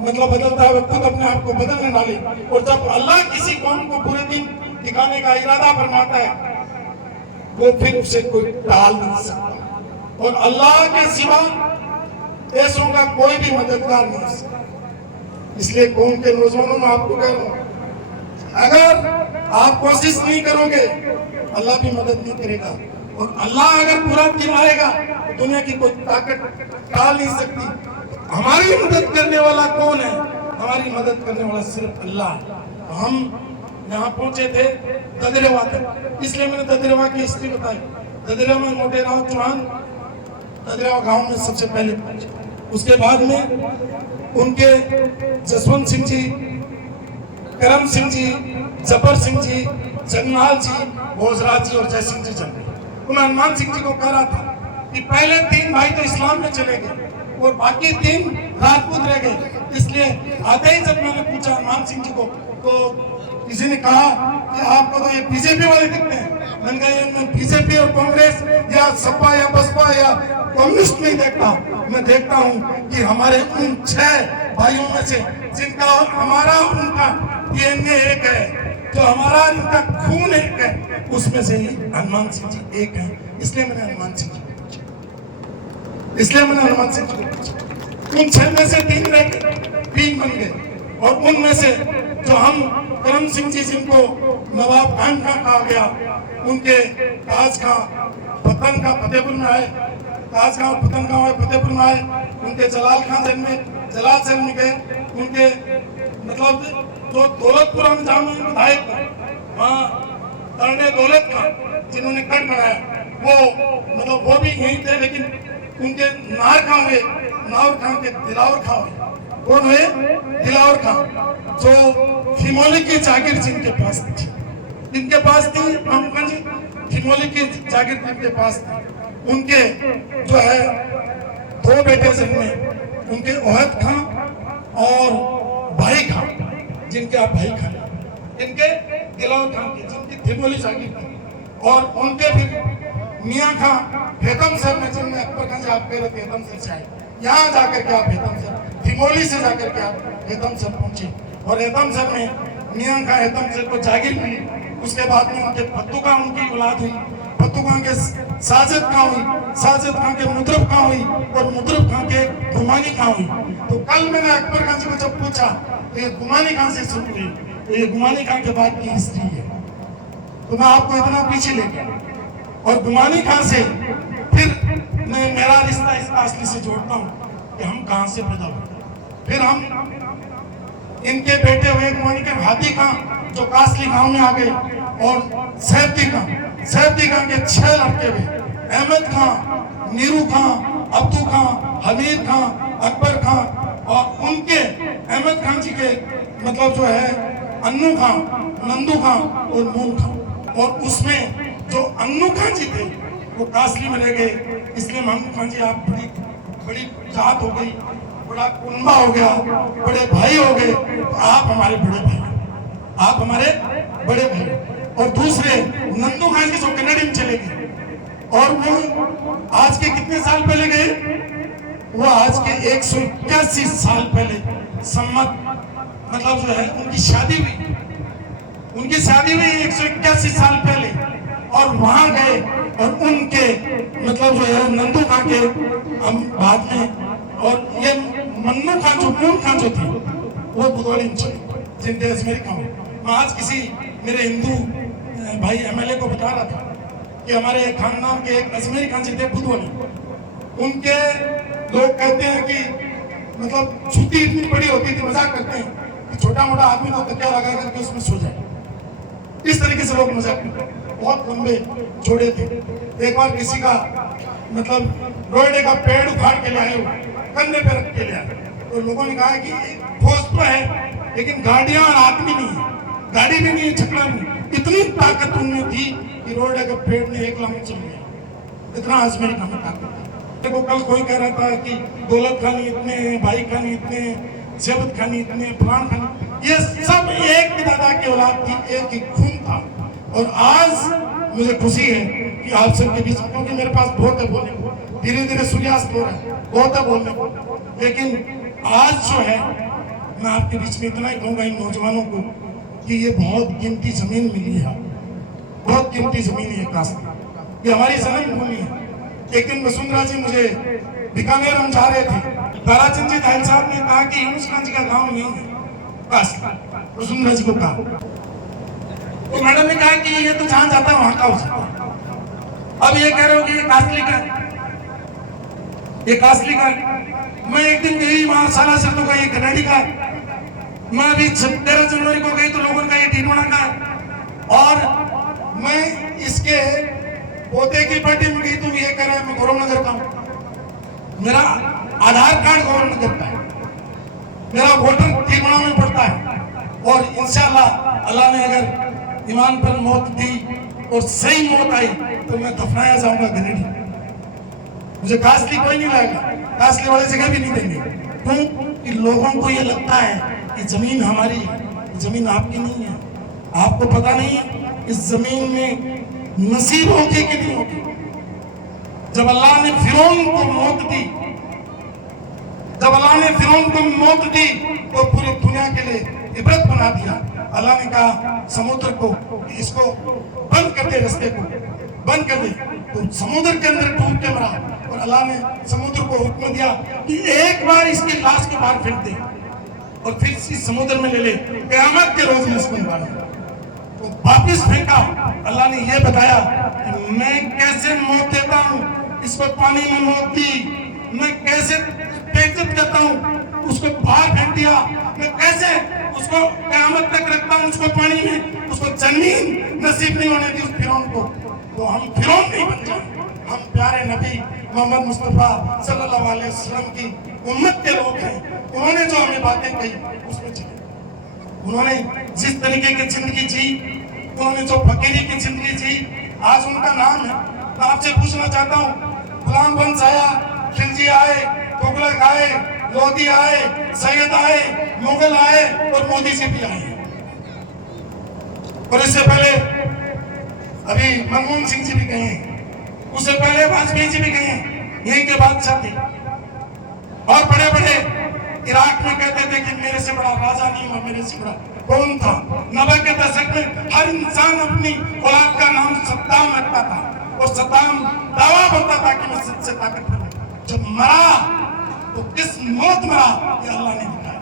मतलब بدलता है वो खुद अपने आप को बदलने वाले, और जब अल्लाह किसी कौम को पूरे दिन दिखाने का इरादा फरमाता है वो फिर उसे कोई टाल नहीं सकता, और अल्लाह के सिवा ऐसों का कोई भी मददगार नहीं हो सकता। इसलिए कौम के नौजवानों में आपको कह रहा हूं, अगर आप कोशिश नहीं करोगे अल्लाह भी मदद नहीं करेगा, और अल्लाह अगर पूरा दिन आएगा दुनिया की कोई ताकत टाल नहीं सकती। हमारी मदद करने वाला कौन है? हमारी मदद करने वाला सिर्फ अल्लाह। हम यहाँ पहुंचे थे ददरेवा तक, इसलिए मैंने ददरेवा की हिस्ट्री बताई। ददरेवा में मोटे राव चौहान ददरेवा गांव में सबसे पहले पहुंचे, उसके बाद में उनके जसवंत सिंह जी, करम सिंह जी, जबर सिंह जी, जगनाल जी, भोजराज जी और जय सिंह जी जन्मे। उन्होंने हनुमान सिंह जी को कह रहा था कि पहले 3 भाई तो इस्लाम में चले गए और बाकी 3 राजपूत रह गए। इसलिए आते ही जब मैंने पूछा हनुमान सिंह जी को, तो किसी ने कहा कि आपको तो ये बीजेपी वाले दिखते हैं। मैंने कहा मैं बीजेपी और कांग्रेस या सपा या बसपा या कम्युनिस्ट नहीं देखता, मैं देखता हूँ कि हमारे उन 6 भाइयों में से जिनका हमारा उनका डीएनए एक है, जो हमारा इनका खून एक है, उसमें से ही हनुमान सिंह जी एक है। इसलिए मैंने हनुमान सिंह जी उन 6 में से 3 रह गए, 3 बन गए, और उनमें से जो हम करम सिंह जी जिनको नवाब खान का कहा गया, उनके ताज का पतन का फतेहपुर में आए, ताज का पतन का फतेहपुर में आए, उनके जलाल खान जन्मे, जलाल से में गए, उनके मतलब जो दौलतपुरा में जहाँ विधायक वहाँ तरने दौलत खान जिन्होंने गढ़ बनाया, वो मतलब वो भी यहीं थे, लेकिन उनके नार खां हुए, नावर खां के दिलावर खां हुए। कौन हुए? दिलावर खां, जो फिमोली की जागीर जिनके पास थी, जिनके पास थी मामूका जी, फिमोली की जागीर जिनके पास थी, उनके जो है 2 बेटे जन्मे, उनके ओहद खां और भाई खां, जिनके आप भाई खां, इनके दिलावर खां के जिनकी फिमोली जागीर थी, और उनके फिर मियाँ खां हेतम सर में जन्मे। अकबर खान से आप कह रहे थे हेतम सर से आए, यहाँ जाकर के आप हेतम सर, फिमोली से जाकर के आप हेतम सर पहुंचे, और हेतम सर में मियाँ खां हेतम सर को जागीर मिली। उसके बाद में उनके फत्तू खां उनकी औलाद हुई, फत्तू खां के साजिद खां हुई, साजिद खां के मुतरफ खां हुई, और मुतरफ खां के गुमानी खां हुई। तो कल मैंने अकबर खान जी को जब पूछा तो ये गुमानी खां से शुरू हुई, तो ये गुमानी खां के बाद की हिस्ट्री है। तो मैं आपको इतना पीछे ले गया, और गुमानी खां से फिर मैं मेरा रिश्ता इस असली से जोड़ता हूँ कि हम कहाँ से पैदा हुए। फिर हम इनके बेटे हुए गुमानी के हाथी खां, जो कासली गांव में आ गए, और सैफती खां के 6 लड़के हुए, अहमद खां, नीरू खां, अब्दू खां, हमीद खां, अकबर खां, और उनके अहमद खां जी के मतलब जो है अन्नू खां, नंदू खां और मून खां। और उसमें जो अन्नू खां जी थे वो कासली में रह गए, इसलिए महमूद खान जी आप बड़ी जात हो गई, बड़ा कुनबा हो गया, बड़े भाई हो गए, तो आप हमारे बड़े भाई, आप हमारे बड़े भाई। और दूसरे नंदू खान जी जो कनाडा में चले गए, और वो आज के कितने साल पहले गए? वो आज के 181 साल पहले सम्मत मतलब जो है उनकी शादी हुई, 181 साल पहले, और वहां गए, और उनके मतलब जो है नंदू खां के हम बाद में, और ये मन्नू खां जो मून खां जो थे वो बुदौली में चले, जिनके अजमेर खां। मैं आज किसी मेरे हिंदू भाई एमएलए को बता रहा था कि हमारे खानदान के एक अजमेरी खां जी थे बुदौली, उनके लोग कहते हैं कि मतलब छुट्टी इतनी बड़ी होती थी, मजाक करते हैं कि छोटा मोटा आदमी तो तकिया लगा करके उसमें सो जाए, इस तरीके से लोग मजाक करते हैं। बहुत लंबे जोड़े थे। एक बार किसी का मतलब रोयडे का पेड़ उखाड़ के लाए, कंधे पे रख के लाए, तो लोगों ने कहा कि फौज तो है लेकिन गाड़ियां और आदमी नहीं है, गाड़ी भी नहीं है, छकड़ा नहीं। इतनी ताकत उनमें थी कि रोयडे का पेड़ ने 1 लाख चल गया, इतना अजमेरी खां में ताकत थी। देखो कल कोई कह रहा था कि दौलत खानी इतने हैं, भाई खानी इतने हैं, जबत खानी इतने, फलान खानी, ये सब एक ही दादा की औलाद थी, एक ही खून था। और आज मुझे खुशी है कि आप सबके बीच, क्योंकि मेरे पास बहुत है बोलने को, धीरे धीरे सूर्यास्त हो रहा है, बहुत है बोलने को, लेकिन आज जो है मैं आपके बीच में इतना ही कहूँगा इन नौजवानों को कि ये बहुत कीमती जमीन मिली है, बहुत कीमती जमीन है काशी, ये हमारी जन्मभूमि है। एक दिन वसुंधरा जी मुझे बीकानेर हम जा रहे थे, ताराचंद जी धायल साहब ने कहा कि यूनुस जी का गांव नहीं है काशी, वसुंधरा जी को कहा, तो मैडम ने कहा कि ये तो जहां जाता है वहां का हो जाता है। अब ये कह रहे हो कि ये कासली का, ये कासली का। मैं एक दिन गई वहां साला शर्तों का, ये कनाडी का। मैं अभी 13 जनवरी को गई तो लोगों का ये ढींढोना का। और मैं इसके पोते की पार्टी में गई तो ये कह रहा है मैं गौरव नगर का हूं, मेरा आधार कार्ड गौरव नगर का है, मेरा वोटर ढींढोना में पड़ता है। और इंशाल्लाह अल्लाह ने अगर ईमान पर मौत दी और सही मौत आई तो मैं दफनाया जाऊंगा कनाडी। मुझे कासली कोई नहीं लाएगा, कासली वाले जगह भी नहीं देंगे। क्यों? कि लोगों को ये लगता है कि जमीन हमारी है, जमीन आपकी नहीं है। आपको पता नहीं इस जमीन में नसीब होगी कि नहीं होगी। जब अल्लाह ने फिरौन को मौत दी, जब अल्लाह ने फिरौन को मौत दी तो पूरी दुनिया के लिए इबरत बना दिया। अल्लाह ने कहा समुद्र को इसको बंद कर दे, रास्ते को बंद कर दे, तो समुद्र के अंदर डूब के मरा। और अल्लाह ने समुद्र को हुक्म दिया कि एक बार इसकी लाश के बाहर फेंक दे और फिर इस समुद्र में ले ले, क़यामत के रोज में इसको निकाले। तो वापिस फेंका। अल्लाह ने यह बताया कि मैं कैसे मौत देता हूँ, इसको पानी में मौत दी, मैं कैसे बेइज्जत करता हूँ, उसको बाहर फेंक दिया, मैं कैसे उसको क़यामत तक रखता हूँ, उसको पानी में, उसको जमीन नसीब नहीं होने दी उस फिरौन को। तो हम फिरौन नहीं बन जाए, हम प्यारे नबी मोहम्मद मुस्तफा सल्लल्लाहु अलैहि वसल्लम की उम्मत के लोग हैं। उन्होंने जो हमें बातें कही उसमें चले। उन्होंने जिस तरीके की जिंदगी जी, उन्होंने जो फकीरी की जिंदगी जी, आज उनका नाम है। मैं आपसे पूछना चाहता हूँ, गुलाम वंश आया, खिलजी आए, तुगलक आए, लोधी आए, सैयद आए, मुगल आए और मोदी जी भी आए। और इससे पहले अभी मनमोहन सिंह जी भी गए हैं, उससे पहले वाजपेयी जी भी गए हैं, यहीं के बादशाह थे। और बड़े बड़े इराक में कहते थे कि मेरे से बड़ा राजा नहीं हुआ, मेरे से बड़ा कौन था। 90 के दशक में हर इंसान अपनी औलाद का नाम सद्दाम रखता था और सद्दाम दावा करता था कि मैं सबसे ताकतवर हूं। जब मरा तो किस मौत मरा ये अल्लाह ने दिखाया।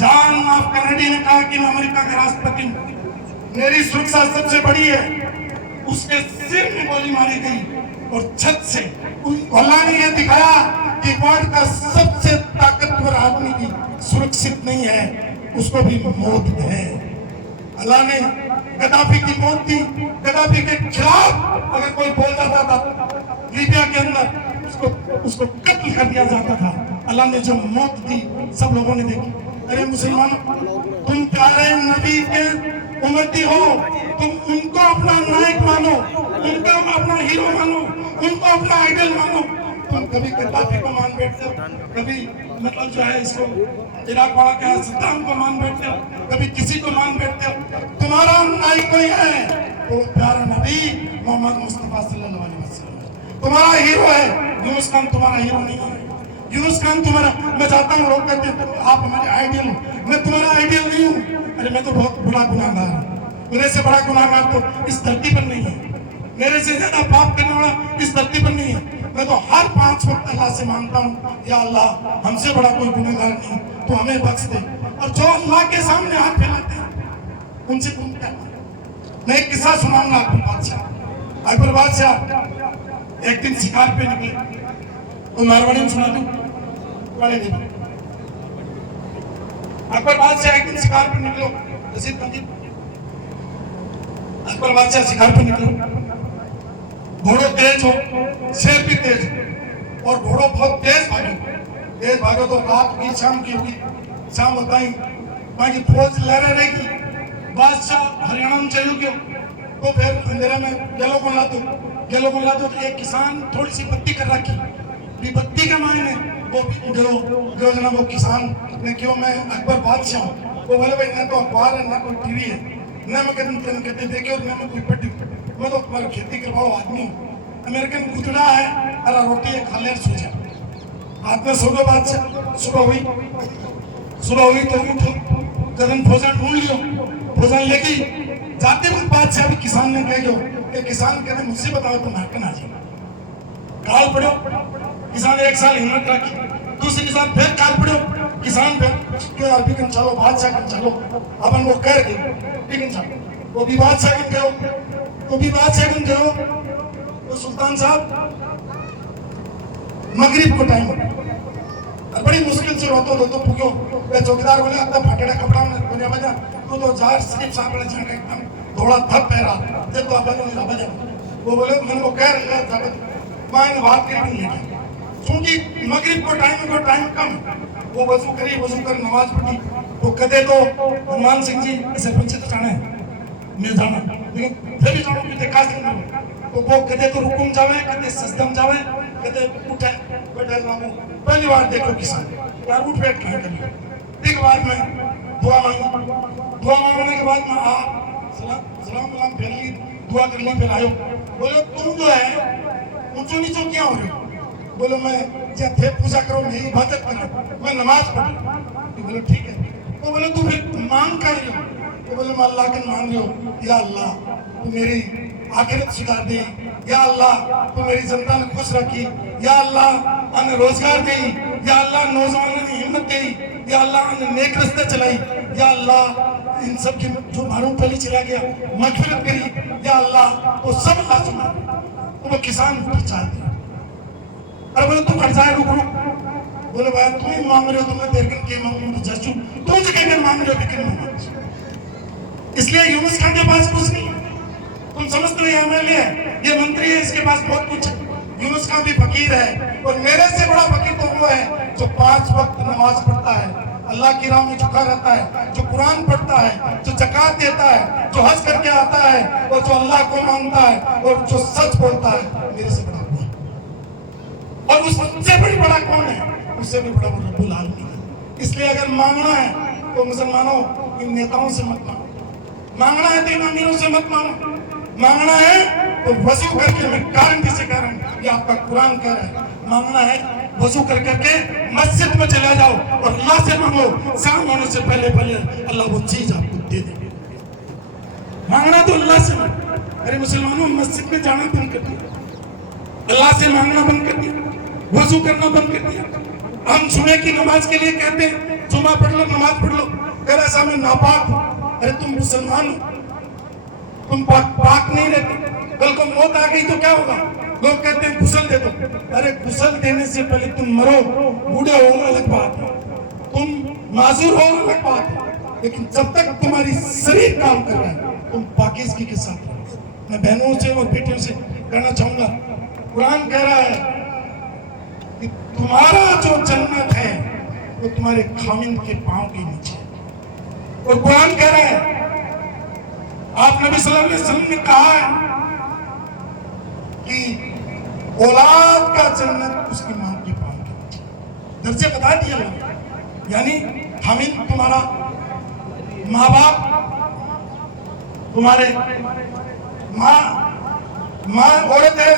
जॉन ऑफ कैनेडी ने कहा कि मैं अमेरिका का राष्ट्रपति हूं, मेरी सुरक्षा सबसे बड़ी है। उसके सिर में गोली मारी गई और छत से अल्लाह ने यह दिखाया कि वर्ल्ड का सबसे ताकतवर आदमी भी सुरक्षित नहीं है, उसको भी मौत है। अल्लाह ने गद्दाफी की मौत दी। गद्दाफी के खिलाफ अगर कोई बोल जाता था लीबिया के अंदर, उसको कत्ल कर दिया जाता था। अल्लाह ने जो मौत दी सब लोगों ने देखी। अरे मुसलमानों, तुम प्यारे नबी के उम्मती हो, तुम उनको अपना नायक मानो, उनको अपना हीरो मानो, उनको अपना आइडल मानो। तुम कभी गद्दाफी को मान बैठते हो, कभी मतलब जो है इसको इराक वाला क्या सद्दाम को मान बैठते हो, कभी किसी को मान बैठते हो। तुम्हारा नायक कोई है तो प्यारा नबी मोहम्मद मुस्तफा सल्लल्लाहु अलैहि वसल्लम तुम्हारा हीरो है। यूनुस खान तुम्हारा हीरो नहीं है। यूनुस खान तुम्हारा, मैं चाहता हूँ लोग कहते हैं आप हमारे आइडियल हो, मैं तुम्हारा आइडियल नहीं हूँ। अरे मैं तो बहुत बड़ा गुनाहगार हूँ, मेरे से बड़ा गुनाहगार तो इस धरती पर नहीं है, मेरे से ज्यादा पाप करने वाला इस धरती पर नहीं है। मैं तो हर 5 वक्त अल्लाह से मांगता हूँ, या अल्लाह हमसे बड़ा कोई गुनाहगार नहीं, तो हमें बख्श दे। और जो अल्लाह के सामने हाथ फैलाते हैं उनसे तुम क्या। मैं एक किस्सा सुनाऊंगा अकबर बादशाह। अकबर बादशाह एक दिन शिकार पे निकले, तो मारवाड़ी में सुना दूं वाले दिन। अकबर बादशाह एक दिन शिकार पे निकलो, रसीद मंजीर। अकबर बादशाह शिकार पे निकलो, घोड़ो तेज हो, शेर भी तेज हो, और घोड़ो बहुत तेज भागो तो रात की शाम की होगी, शाम होता ही वहां की फौज लहरा रहेगी। बादशाह हरियाणा में चलो क्यों, तो फिर अंधेरे में गलों को ला दो। तो एक किसान थोड़ी सी बत्ती कर रखी, बत्ती का मायने वो जना वो किसान ने क्यों मैं अकबर बादशाह हूँ। वो बोले भाई ना तो अखबार है ना कोई टीवी है, ना मैं कहते देखे और ना मैं कोई पट्टी, मैं तो तुम्हारी खेती करवाओ आदमी हूँ। अमेरिकन गुदड़ा है, अरे रोटी खा ले सो जा। हाथ में सो दो बादशाह। सुबह हुई, सुबह हुई तो उठो, गरम भोजन ढूंढ लियो, भोजन लेके जाते वक्त बादशाह भी किसान ने कह दो कि किसान कहते मुझसे बताओ तो नाकन आ जाए। काल पड़ो, किसान 1 साल हिम्मत रखी, दूसरे किसान फिर काल पड़ो, किसान फिर यार बिकन चलो बादशाह कन चलो, अपन वो कर गए बिकन चलो, वो भी बादशाह कन गयो, तो भी बादशाह कन गयो, तो सुल्तान साहब मगरिब को टाइम बड़ी मुश्किल से रोतो रोतो पुग्यो, वे चौकीदार बोले अपना फाटेड़ा कपड़ा में बने बजा तो जार सिर्फ सापड़े जाने एकदम थोड़ा थप पैरा जब तो अपन ने बजा वो बोले मन को कह रहा था मैं बात कर नहीं लेके क्योंकि मगरिब को टाइम कम, वो वजू कर नमाज पढ़ी, वो कदे तो हनुमान सिंह जी ऐसे पंचे तो जाने मैं जाना लेकिन फिर भी जानो कि काज नहीं, तो वो कदे तो रुकुम जावे, कदे सजदम जावे, कदे उठे बैठे रहूं। पहली बार देखो किसान यार उठ बैठ कहाँ करिए, एक बार में दुआ मांगने के बाद में सलाम फिर ली, दुआ कर ली, फिर आयो बोले तुम जो है ऊंचो नीचो क्या हो रहे हो? बोलो मैं जब थे पूजा करो मैं इबादत करूं, मैं नमाज पढ़ूं। तो बोले ठीक है, तो बोले तू फिर मांग कर रही हो? तो बोले मैं अल्लाह के मांग रही हूँ, या अल्लाह तू मेरी आखिरत सुधार दे, या अल्लाह तू मेरी जनता ने खुश रखी, या अल्लाह अने रोजगार दे, या अल्लाह नौजवानों ने हिम्मत दे, या अल्लाह अने नेक रास्ते चलाई, या अल्लाह इन सब की जो मारूं पहले चला गया मगफिरत करी, या अल्लाह वो सब अल्लाह सुना। तो वो किसान चाहते अरे बोले तू खर्चा है रुक, बोले भाई तुम ही मांग रहे हो, तुमने देर के मांगू तो जस्टू तुम जो कहकर मांग रहे हो लेकिन मांग, इसलिए यूनुस खान के पास कुछ नहीं, तुम समझते हो ये एमएलए है, ये मंत्री है, इसके पास बहुत कुछ है। यूनुस खान भी फकीर है, और मेरे से बड़ा फकीर तो वो है जो 5 वक्त नमाज पढ़ता है, अल्लाह की राह में झुका रहता है, जो कुरान पढ़ता है, जो ज़कात देता है, जो हज करके आता है, और जो अल्लाह को मानता है, और जो सच बोलता है, मेरे से बड़ा कौन? और उससे बड़ी बड़ा कौन है? उससे भी बड़ा रब्बुल आलमीन है। इसलिए अगर मांगना है तो मुसलमानों इन नेताओं से मत मांगो, मांगना है तो इन अमीरों से मत मांगो, मांगना है तो वजू करके, मैं गारंटी से कह रहा हूं, ये आपका कुरान कह रहा है, मांगना है वजू कर करके मस्जिद में चला जाओ और अल्लाह से मांगो, शाम होने से पहले अल्लाह वो चीज आपको दे देंगे। मांगना तो अल्लाह से मांगो। अरे मुसलमानों मस्जिद में जाना बंद कर दिया, अल्लाह से मांगना बंद कर दिया, वजू करना बंद कर दिया। हम जुमे की नमाज के लिए कहते हैं जुमा पढ़ लो, नमाज पढ़ लो, अगर ऐसा मैं नापाक हूं, अरे तुम मुसलमान हो, तुम पाक नहीं रहते, कल को मौत आ गई तो क्या होगा? लोग कहते हैं गुस्ल दे दो, अरे गुस्ल देने से पहले तुम मरो, बूढ़े हो अलग बात है, तुम माजूर हो अलग बात है, लेकिन जब तक तुम्हारी शरीर काम कर रहा है तुम पाकीज़गी के साथ रहो। मैं बहनों से और बेटियों से कहना चाहूंगा, कुरान कह रहा है कि तुम्हारा जो जन्नत है वो तुम्हारे खामिन के पांव के नीचे, और कुरान कह रहा है, आप नबी सल्लल्लाहु अलैहि वसल्लम ने कहा है कि औलाद का जन्नत उसकी मां के पांव के नीचे, दर्जे बता दिया लोग, यानी खामिन तुम्हारा माँ बाप, तुम्हारे माँ औरत है,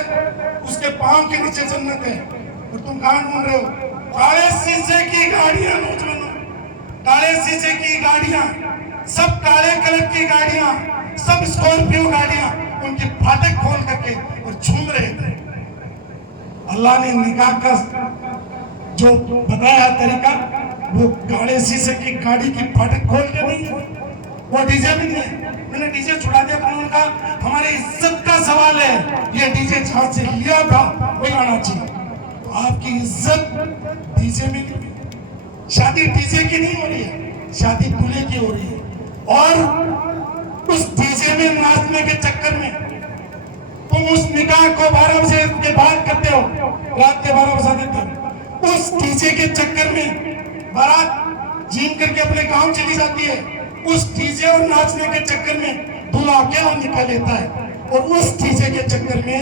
उसके पांव के नीचे जन्नत है, और तुम कहां ढूंढ रहे हो? काले शीशे की गाड़ियां, नौजवानों, काले शीशे की गाड़ियां, सब काले कलर की गाड़ियां, सब स्कॉर्पियो गाड़ियां, उनके फाटक खोल करके और झूम रहे थे। अल्लाह ने निकाह का जो बताया तरीका, वो काले शीशे की गाड़ी की फाटक खोल के नहीं है, वो डीजे भी नहीं है। मैंने डीजे छुड़ा दिया, उन्होंने कहा हमारी इज्जत का सवाल है, ये डीजे जहां से लिया था वही आना चाहिए। तो आपकी इज्जत डीजे में नहीं, शादी डीजे की नहीं हो रही है, शादी दूल्हे की हो रही है, और उस डीजे में नाचने के चक्कर में तुम उस निकाह को 12 बजे के बाद करते हो, रात के 12 बजा देते हो, उस डीजे के चक्कर में बारात झीम करके अपने गांव चली जाती है, उस डीजे और नाचने के चक्कर में दूल्हा अकेला निकल लेता है, और उस डीजे के चक्कर में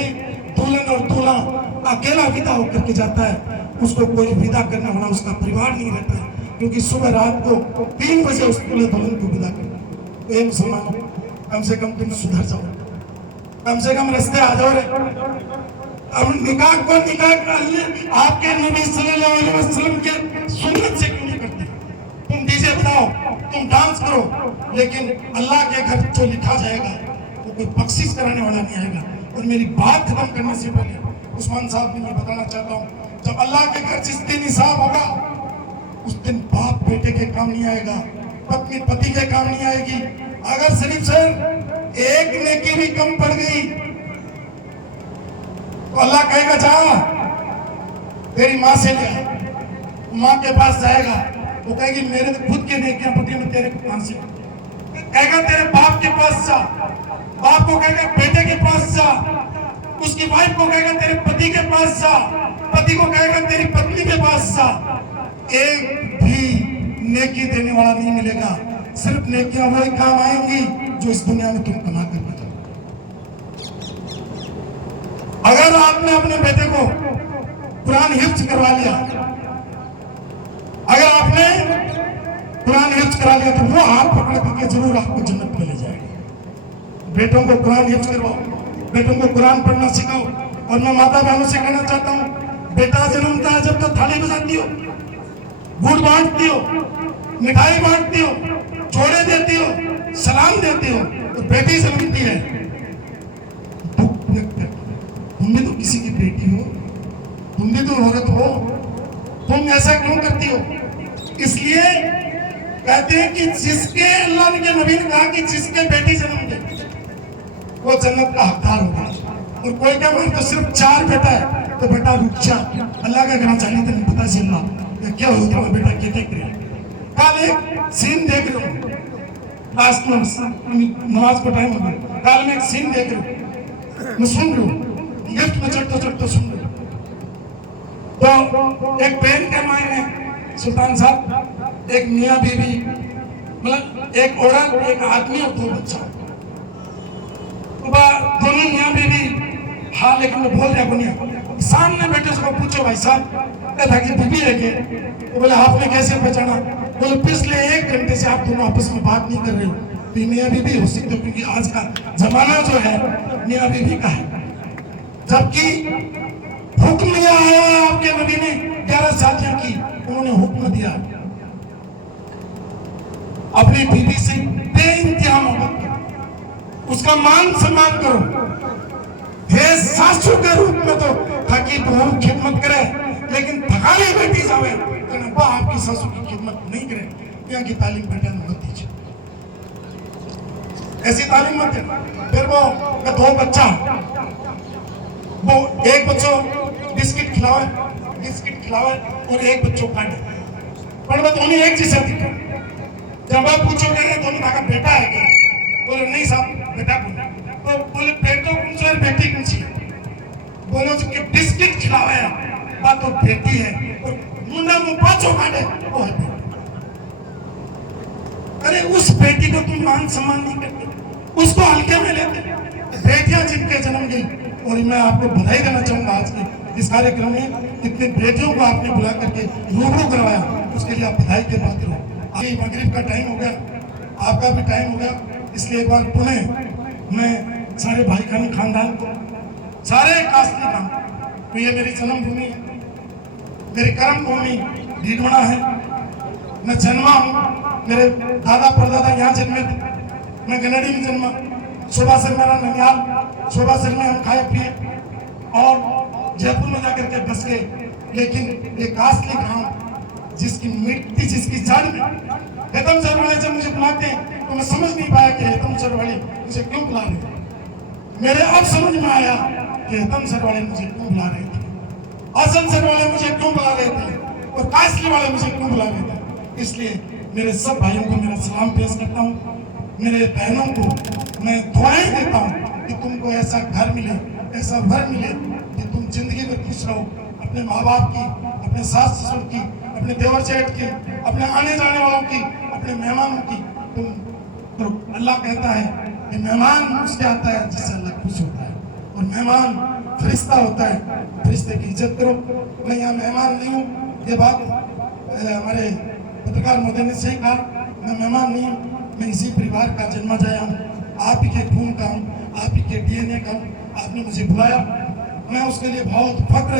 दुल्हन और दूल्हा अकेला विदा होकर के जाता है, उसको कोई विदा करने वाला उसका परिवार नहीं रहता है, क्योंकि सुबह रात को 3 बजे उस दूल्हे दुल्हन को विदा करना। तो मुसलमानों, कम से कम तुम सुधर जाओ, कम से कम रास्ते आ जाओ रे। अब निकाह को निकाह आपके नबी सल्लल्लाहु अलैहि वसल्लम के सुन्नत से क्यों नहीं करते? तुम डीजे खुशियां बिताओ, तुम डांस करो, लेकिन अल्लाह के घर जो लिखा जाएगा वो कोई बख्शिश कराने वाला नहीं आएगा। और मेरी बात खत्म करने से पहले उस्मान साहब को मैं बताना चाहता हूँ, जब अल्लाह के घर जिस दिन हिसाब होगा उस दिन बाप बेटे के काम नहीं आएगा, पत्नी पति के काम नहीं आएगी। अगर शरीफ सर एक नेकी भी कम पड़ गई तो अल्लाह कहेगा जा तेरी माँ से ले, माँ के पास जाएगा, वो कहेगी मेरे तो खुद के नेकियां पड़ी, मैं तेरे कहां से, कहेगा तेरे बाप के पास जा, बाप को कहेगा बेटे के पास जा, उसकी वाइफ को कहेगा तेरे पति के पास जा, पति को कहेगा तेरी पत्नी के पास जा। एक भी नेकी देने वाला नहीं मिलेगा, सिर्फ नेकियां वही काम आएंगी जो इस दुनिया में तुम कमा कर बताओ। अगर आपने अपने बेटे को कुरान हिफ्ज करवा लिया, अगर आपने कुरान हिफ्ज करा लिया तो वो हाथ पकड़ करके जरूर आपको जन्नत में ले जाएगा। बेटों को कुरान हिफ्ज करवाओ, बेटों को कुरान पढ़ना सिखाओ। और मैं माता बहनों से कहना चाहता हूँ, बेटा जन्मता है जब तो थाली बजाती हो, गुड़ बांटती हो, मिठाई बांटती हो, जोड़े देती हो, सलाम देती हो, तो बेटी जन्मती है दुख व्यक्त करती हो। तुम भी तो किसी की बेटी हो, तुम भी तो औरत हो, तुम ऐसा क्यों करती हो? इसलिए कहते हैं कि जिसके अल्लाह के नबी ने कहा कि जिसके बेटी जन्म दे वो जन्नत का हकदार होगा। और कोई क्या बोले तो सिर्फ 4 बेटा है तो बेटा रुक जा, अल्लाह का कहना चाहिए तो नहीं पता चलना क्या होता है बेटा क्या क्या। कल एक सीन देख रहा हूँ, लास्ट में नमाज का टाइम हो गया, कल मैं एक सीन देख रहा हूँ, मैं सुन रहा हूँ, लिफ्ट में चढ़ते सुन रहा हूँ। तो एक बहन के मायने सुल्तान साहब, एक मियाँ बीवी, मतलब एक औरत, एक आदमी और 2 बच्चा, दोनों मियाँ बीवी। हाँ, लेकिन मैं बोल रहा बुनिया सामने बैठे उसको पूछो भाई साहब था कि बीवी है क्या? तो बोले आपने कैसे पहचाना? बोले पिछले 1 घंटे से आप दोनों आपस में बात नहीं कर रहे हो, तो मियाँ बीवी हो सकते हो, क्योंकि आज का जमाना जो है मियाँ बीवी का है। जबकि हुक्म दिया है आपके नबी ने 11 शादियों की, उन्होंने हुक्म दिया अपनी बीवी से बेइंतहा मोहब्बत करो, उसका मान सम्मान करो। हे सासू के रूप में तो थकी बहू खिदमत करे, लेकिन थकाने बेटी जावे तो आपकी सासू की खिदमत नहीं करे। यहाँ की तालीम बेटे मत दीजिए, ऐसी तालीम मत दे। फिर वो 2 बच्चा, वो एक बच्चों बिस्किट खिलावे और एक बच्चों काटे, पर वो दोनों एक जैसे दिखे। जब आप पूछोगे दोनों का बेटा है क्या? बोले नहीं साहब बेटा कौन? तो बोले बेटो कौन सा है बेटी कौन सी? बोले उसके बिस्किट खिलावे बात तो बेटी है, और मुंडा मुंह पाँचों काटे वो है बेटी। अरे उस बेटी को तुम मान सम्मान नहीं करते, उसको हल्के में लेते। बेटियां जिनके जन्म गई, और मैं आपको बधाई देना चाहूंगा आज के इस कार्यक्रम में इतने बेटियों को आपने बुला करके रूबरू करवाया, उसके लिए आप बधाई के पात्र हो। अभी मगरिब का टाइम हो गया, आपका भी टाइम हो गया, इसलिए एक बार पुनः मैं सारे भाई खानदान को, सारे कास्ती का, तो ये मेरी जन्मभूमि है, मेरी कर्म भूमि भीलवाड़ा है, मैं जन्मा हूँ, मेरे दादा परदादा यहाँ जन्मे थे, मैं गनड़ी में जन्मा, सुबह से मेरा ननिहाल, सुबह से में हम खाए पिए और जयपुर में जाकर के बस गए। लेकिन ये कास्ती गांव जिसकी मिट्टी, जिसकी जड़ में हेतम सर वाले जब मुझे बुलाते हैं तो मैं समझ नहीं पाया कि हेतम सर वाले मुझे क्यों बुला रहे थे। मेरे अब समझ में आया कि हेतम सर वाले मुझे क्यों बुला रहे थे, आसन सर वाले मुझे क्यों बुला रहे थे, और कास्ती वाले मुझे क्यों बुला रहे थे। इसलिए मेरे सब भाइयों को मेरा सलाम पेश करता हूँ, मेरे बहनों को मैं दुआएं देता हूँ कि तुमको ऐसा घर मिले, ऐसा वर मिले कि तुम जिंदगी में खुश रहो, अपने माँ बाप की, अपने सास ससुर की, अपने देवर जेठ की, अपने आने जाने वालों की, अपने मेहमानों की तुम करो। अल्लाह कहता है कि मेहमान उसके आता है जिससे अल्लाह खुश होता है, और मेहमान फरिश्ता होता है, फरिश्ते की इज्जत करो। मैं यहाँ मेहमान नहीं हूँ, ये बात हमारे पत्रकार महोदय ने सही कहा, मैं मेहमान नहीं हूँ, मैं इसी परिवार का जन्मा जाया हूँ, आप ही के खून का हूँ, आप ही के DNA का हूँ। आपने मुझे बुलाया, मैं उसके लिए बहुत फख्र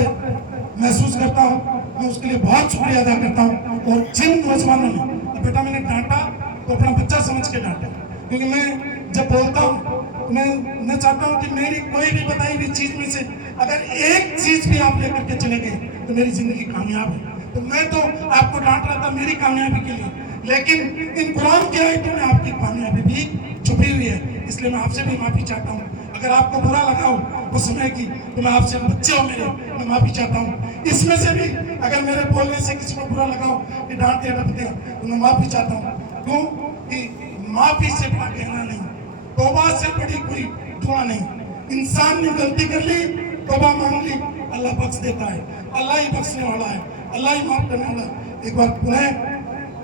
महसूस करता हूँ, मैं उसके लिए बहुत शुक्रिया अदा करता हूँ। और जिन नौजवानों ने तो बेटा मैंने डांटा तो अपना बच्चा समझ के डांटा, क्योंकि मैं जब बोलता हूँ तो मैं चाहता हूँ कि मेरी कोई भी बताई हुई चीज में से अगर एक चीज भी आप लेकर के चले गए तो मेरी जिंदगी कामयाब है। तो मैं तो आपको डांट रहा था मेरी कामयाबी के लिए, लेकिन इन कुरान की आयतों में आपकी कामयाबी भी छुपी हुई है। इसलिए मैं आपसे भी माफी चाहता हूँ, अगर आपको बुरा लगा हो उस समय की तो मैं आपसे, बच्चे हो मेरे, मैं माफी चाहता हूँ। इसमें से भी अगर मेरे बोलने से किसी को बुरा लगा हो कि डांट दिया डप दिया तो मैं माफी चाहता हूँ। क्यों कि माफी से बड़ा कहना नहीं, तौबा से बड़ी कोई दुआ नहीं। इंसान ने गलती कर ली, तौबा मांग ली, अल्लाह बख्श देता है, अल्लाह ही बख्शने वाला है, अल्लाह ही माफ करने वाला है। एक बार पुनः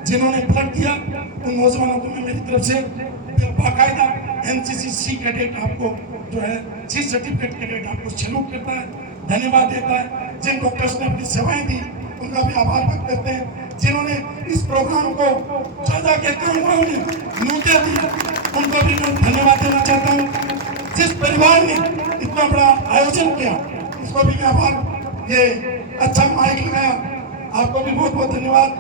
जिन्होंने ब्लड दिया उन नौजवानों को मैं मेरी तरफ से बाकायदा NCC कैडेट आपको जो है सी सर्टिफिकेट कैडेट आपको सैल्यूट करता है, धन्यवाद देता है। जिन डॉक्टर्स ने अपनी सेवाएं दी उनका भी आभार व्यक्त करते हैं। जिन्होंने इस प्रोग्राम को ज्यादा के कामगारों ने नोटिया दिया उनको भी मैं धन्यवाद देना चाहता हूँ। जिस परिवार ने इतना बड़ा आयोजन किया उसको भी मैं आभार, ये अच्छा माइक लगाया आपको भी बहुत बहुत धन्यवाद,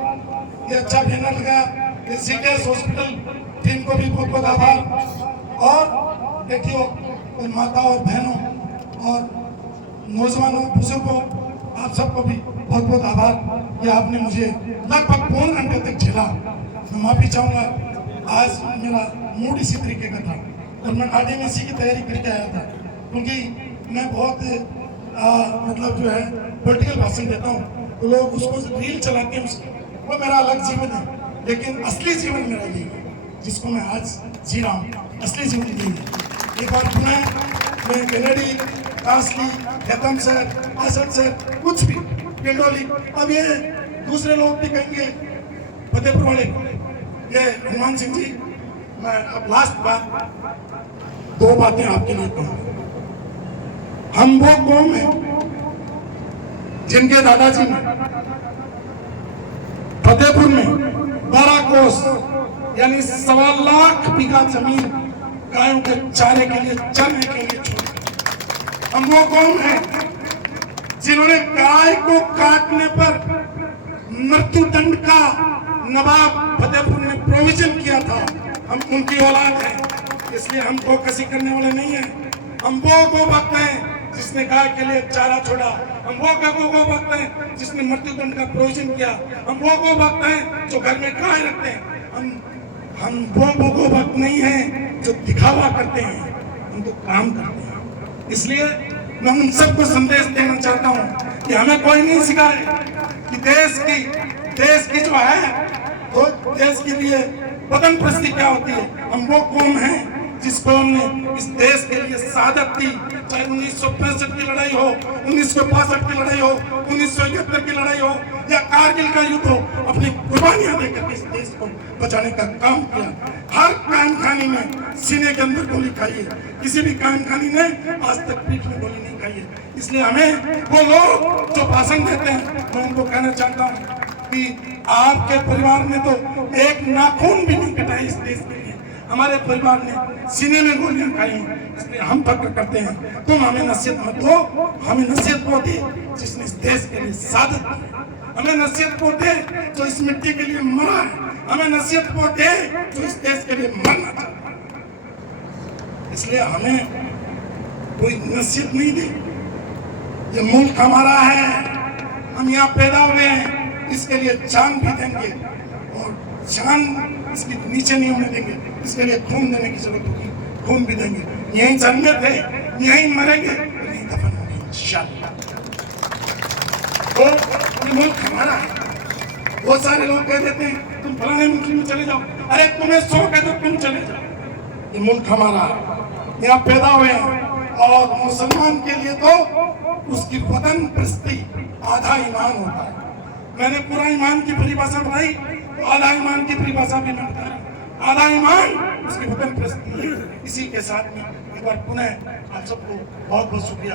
ये अच्छा बैनर लगाया, ये CKS हॉस्पिटल टीम को भी बहुत बहुत आभार। और देखियो माताओं और बहनों और नौजवानों बुजुर्गों आप सबको भी बहुत बहुत आभार कि आपने मुझे लगभग 3 घंटे तक झेला। मैं माफी चाहूँगा, आज मेरा मूड इसी तरीके का था और मैं गाड़ी में इसी की तैयारी करके आया था, क्योंकि मैं बहुत मतलब जो है पॉलिटिकल भाषण देता हूँ तो लोग उसको रील चलाते हैं, उसको वो मेरा अलग जीवन है, लेकिन असली जीवन मेरा यही है जिसको मैं आज जी रहा हूँ, असली जीवन यही है। एक बार पुनः मैं कनेडी, कासली, हैतम सर, असद सर, कुछ भी पिंडोली, अब ये दूसरे लोग भी कहेंगे फतेहपुर वाले, ये हनुमान सिंह जी, मैं अब लास्ट बात 2 बातें आपके लिए कहूँगा। हम वो कौम है जिनके दादाजी ने फतेहपुर में 12 कोस यानी 1.25 लाख बीघा जमीन गायों के चारे के लिए, चरने के लिए छोड़ी। हम वो कौम है जिन्होंने गाय को काटने पर मृत्यु दंड का नवाब फतेहपुर ने प्रोविजन किया था। हम उनकी औलाद हैं, इसलिए हम कसी करने वाले नहीं हैं। हम वो गो भक्त हैं जिसने गाय के लिए चारा छोड़ा, हम वो गो भक्त हैं जिसने मृत्यु दंड का प्रोविजन किया, हम वो गो भक्त हैं जो घर में गाय रखते हैं। हम वो गो भक्त नहीं हैं जो दिखावा करते हैं, हम तो काम करते हैं। इसलिए मैं उन सबको संदेश देना चाहता हूँ कि हमें कोई नहीं सिखाए कि देश की जो है तो देश के लिए वतन प्रस्ती क्या होती है। हम वो कौम हैं जिस कौम ने इस देश के लिए शहादत दी, चाहे 1965 की लड़ाई हो, 1965 की लड़ाई हो, 1971 की लड़ाई हो या कारगिल का युद्ध हो, अपनी कुर्बानियां देकर इस देश को बचाने का काम किया। हर कायम खानी में सीने के अंदर गोली खाई है, किसी भी कायम खानी ने आज तक पीठ में गोली नहीं खाई है। इसलिए हमें वो लोग जो भाषण देते हैं मैं उनको कहना चाहता हूँ कि आपके परिवार ने तो एक नाखून भी नहीं कटाई इस देश के लिए, हमारे परिवार ने सीने में गोलियां खाई हैं। इसलिए हम फक्र करते हैं, तुम हमें नसीहत मत दो, हमें नसीहत वो दे जिसने इस देश के लिए शहादत दी, हमें नसीहत वो दे जो इस मिट्टी के लिए मरा है, हमें नसीहत वो दे जो इस देश के लिए मरना चाहता है। इसलिए हमें कोई नसीहत नहीं दी, ये मुल्क हमारा है, हम यहाँ पैदा हुए हैं, इसके लिए जान भी देंगे और जान इसके नीचे नहीं होने देंगे, इसके लिए खून देने की जरूरत होगी, खून भी देंगे। यहीं जन्मे थे, यहीं मरेंगे, यहीं दफन होंगे इंशाअल्लाह। तो मुल्क हमारा है। बहुत सारे लोग कह देते हैं तुम फलाने मुल्क में चले जाओ, अरे तुम्हें शौक है तो तुम चले जाओ, ये मुल्क हमारा है, यहाँ पैदा हुए हैं। और मुसलमान के लिए तो उसकी वतन प्रस्ती आधा ईमान होता है। मैंने पूरा ईमान की परिभाषा बनाई तो आधा ईमान की परिभाषा भी मैं बता रहा हूँ। आधा ईमान उसकी वतन प्रस्ती है। इसी के साथ में एक बार पुनः आप सबको बहुत बहुत शुक्रिया।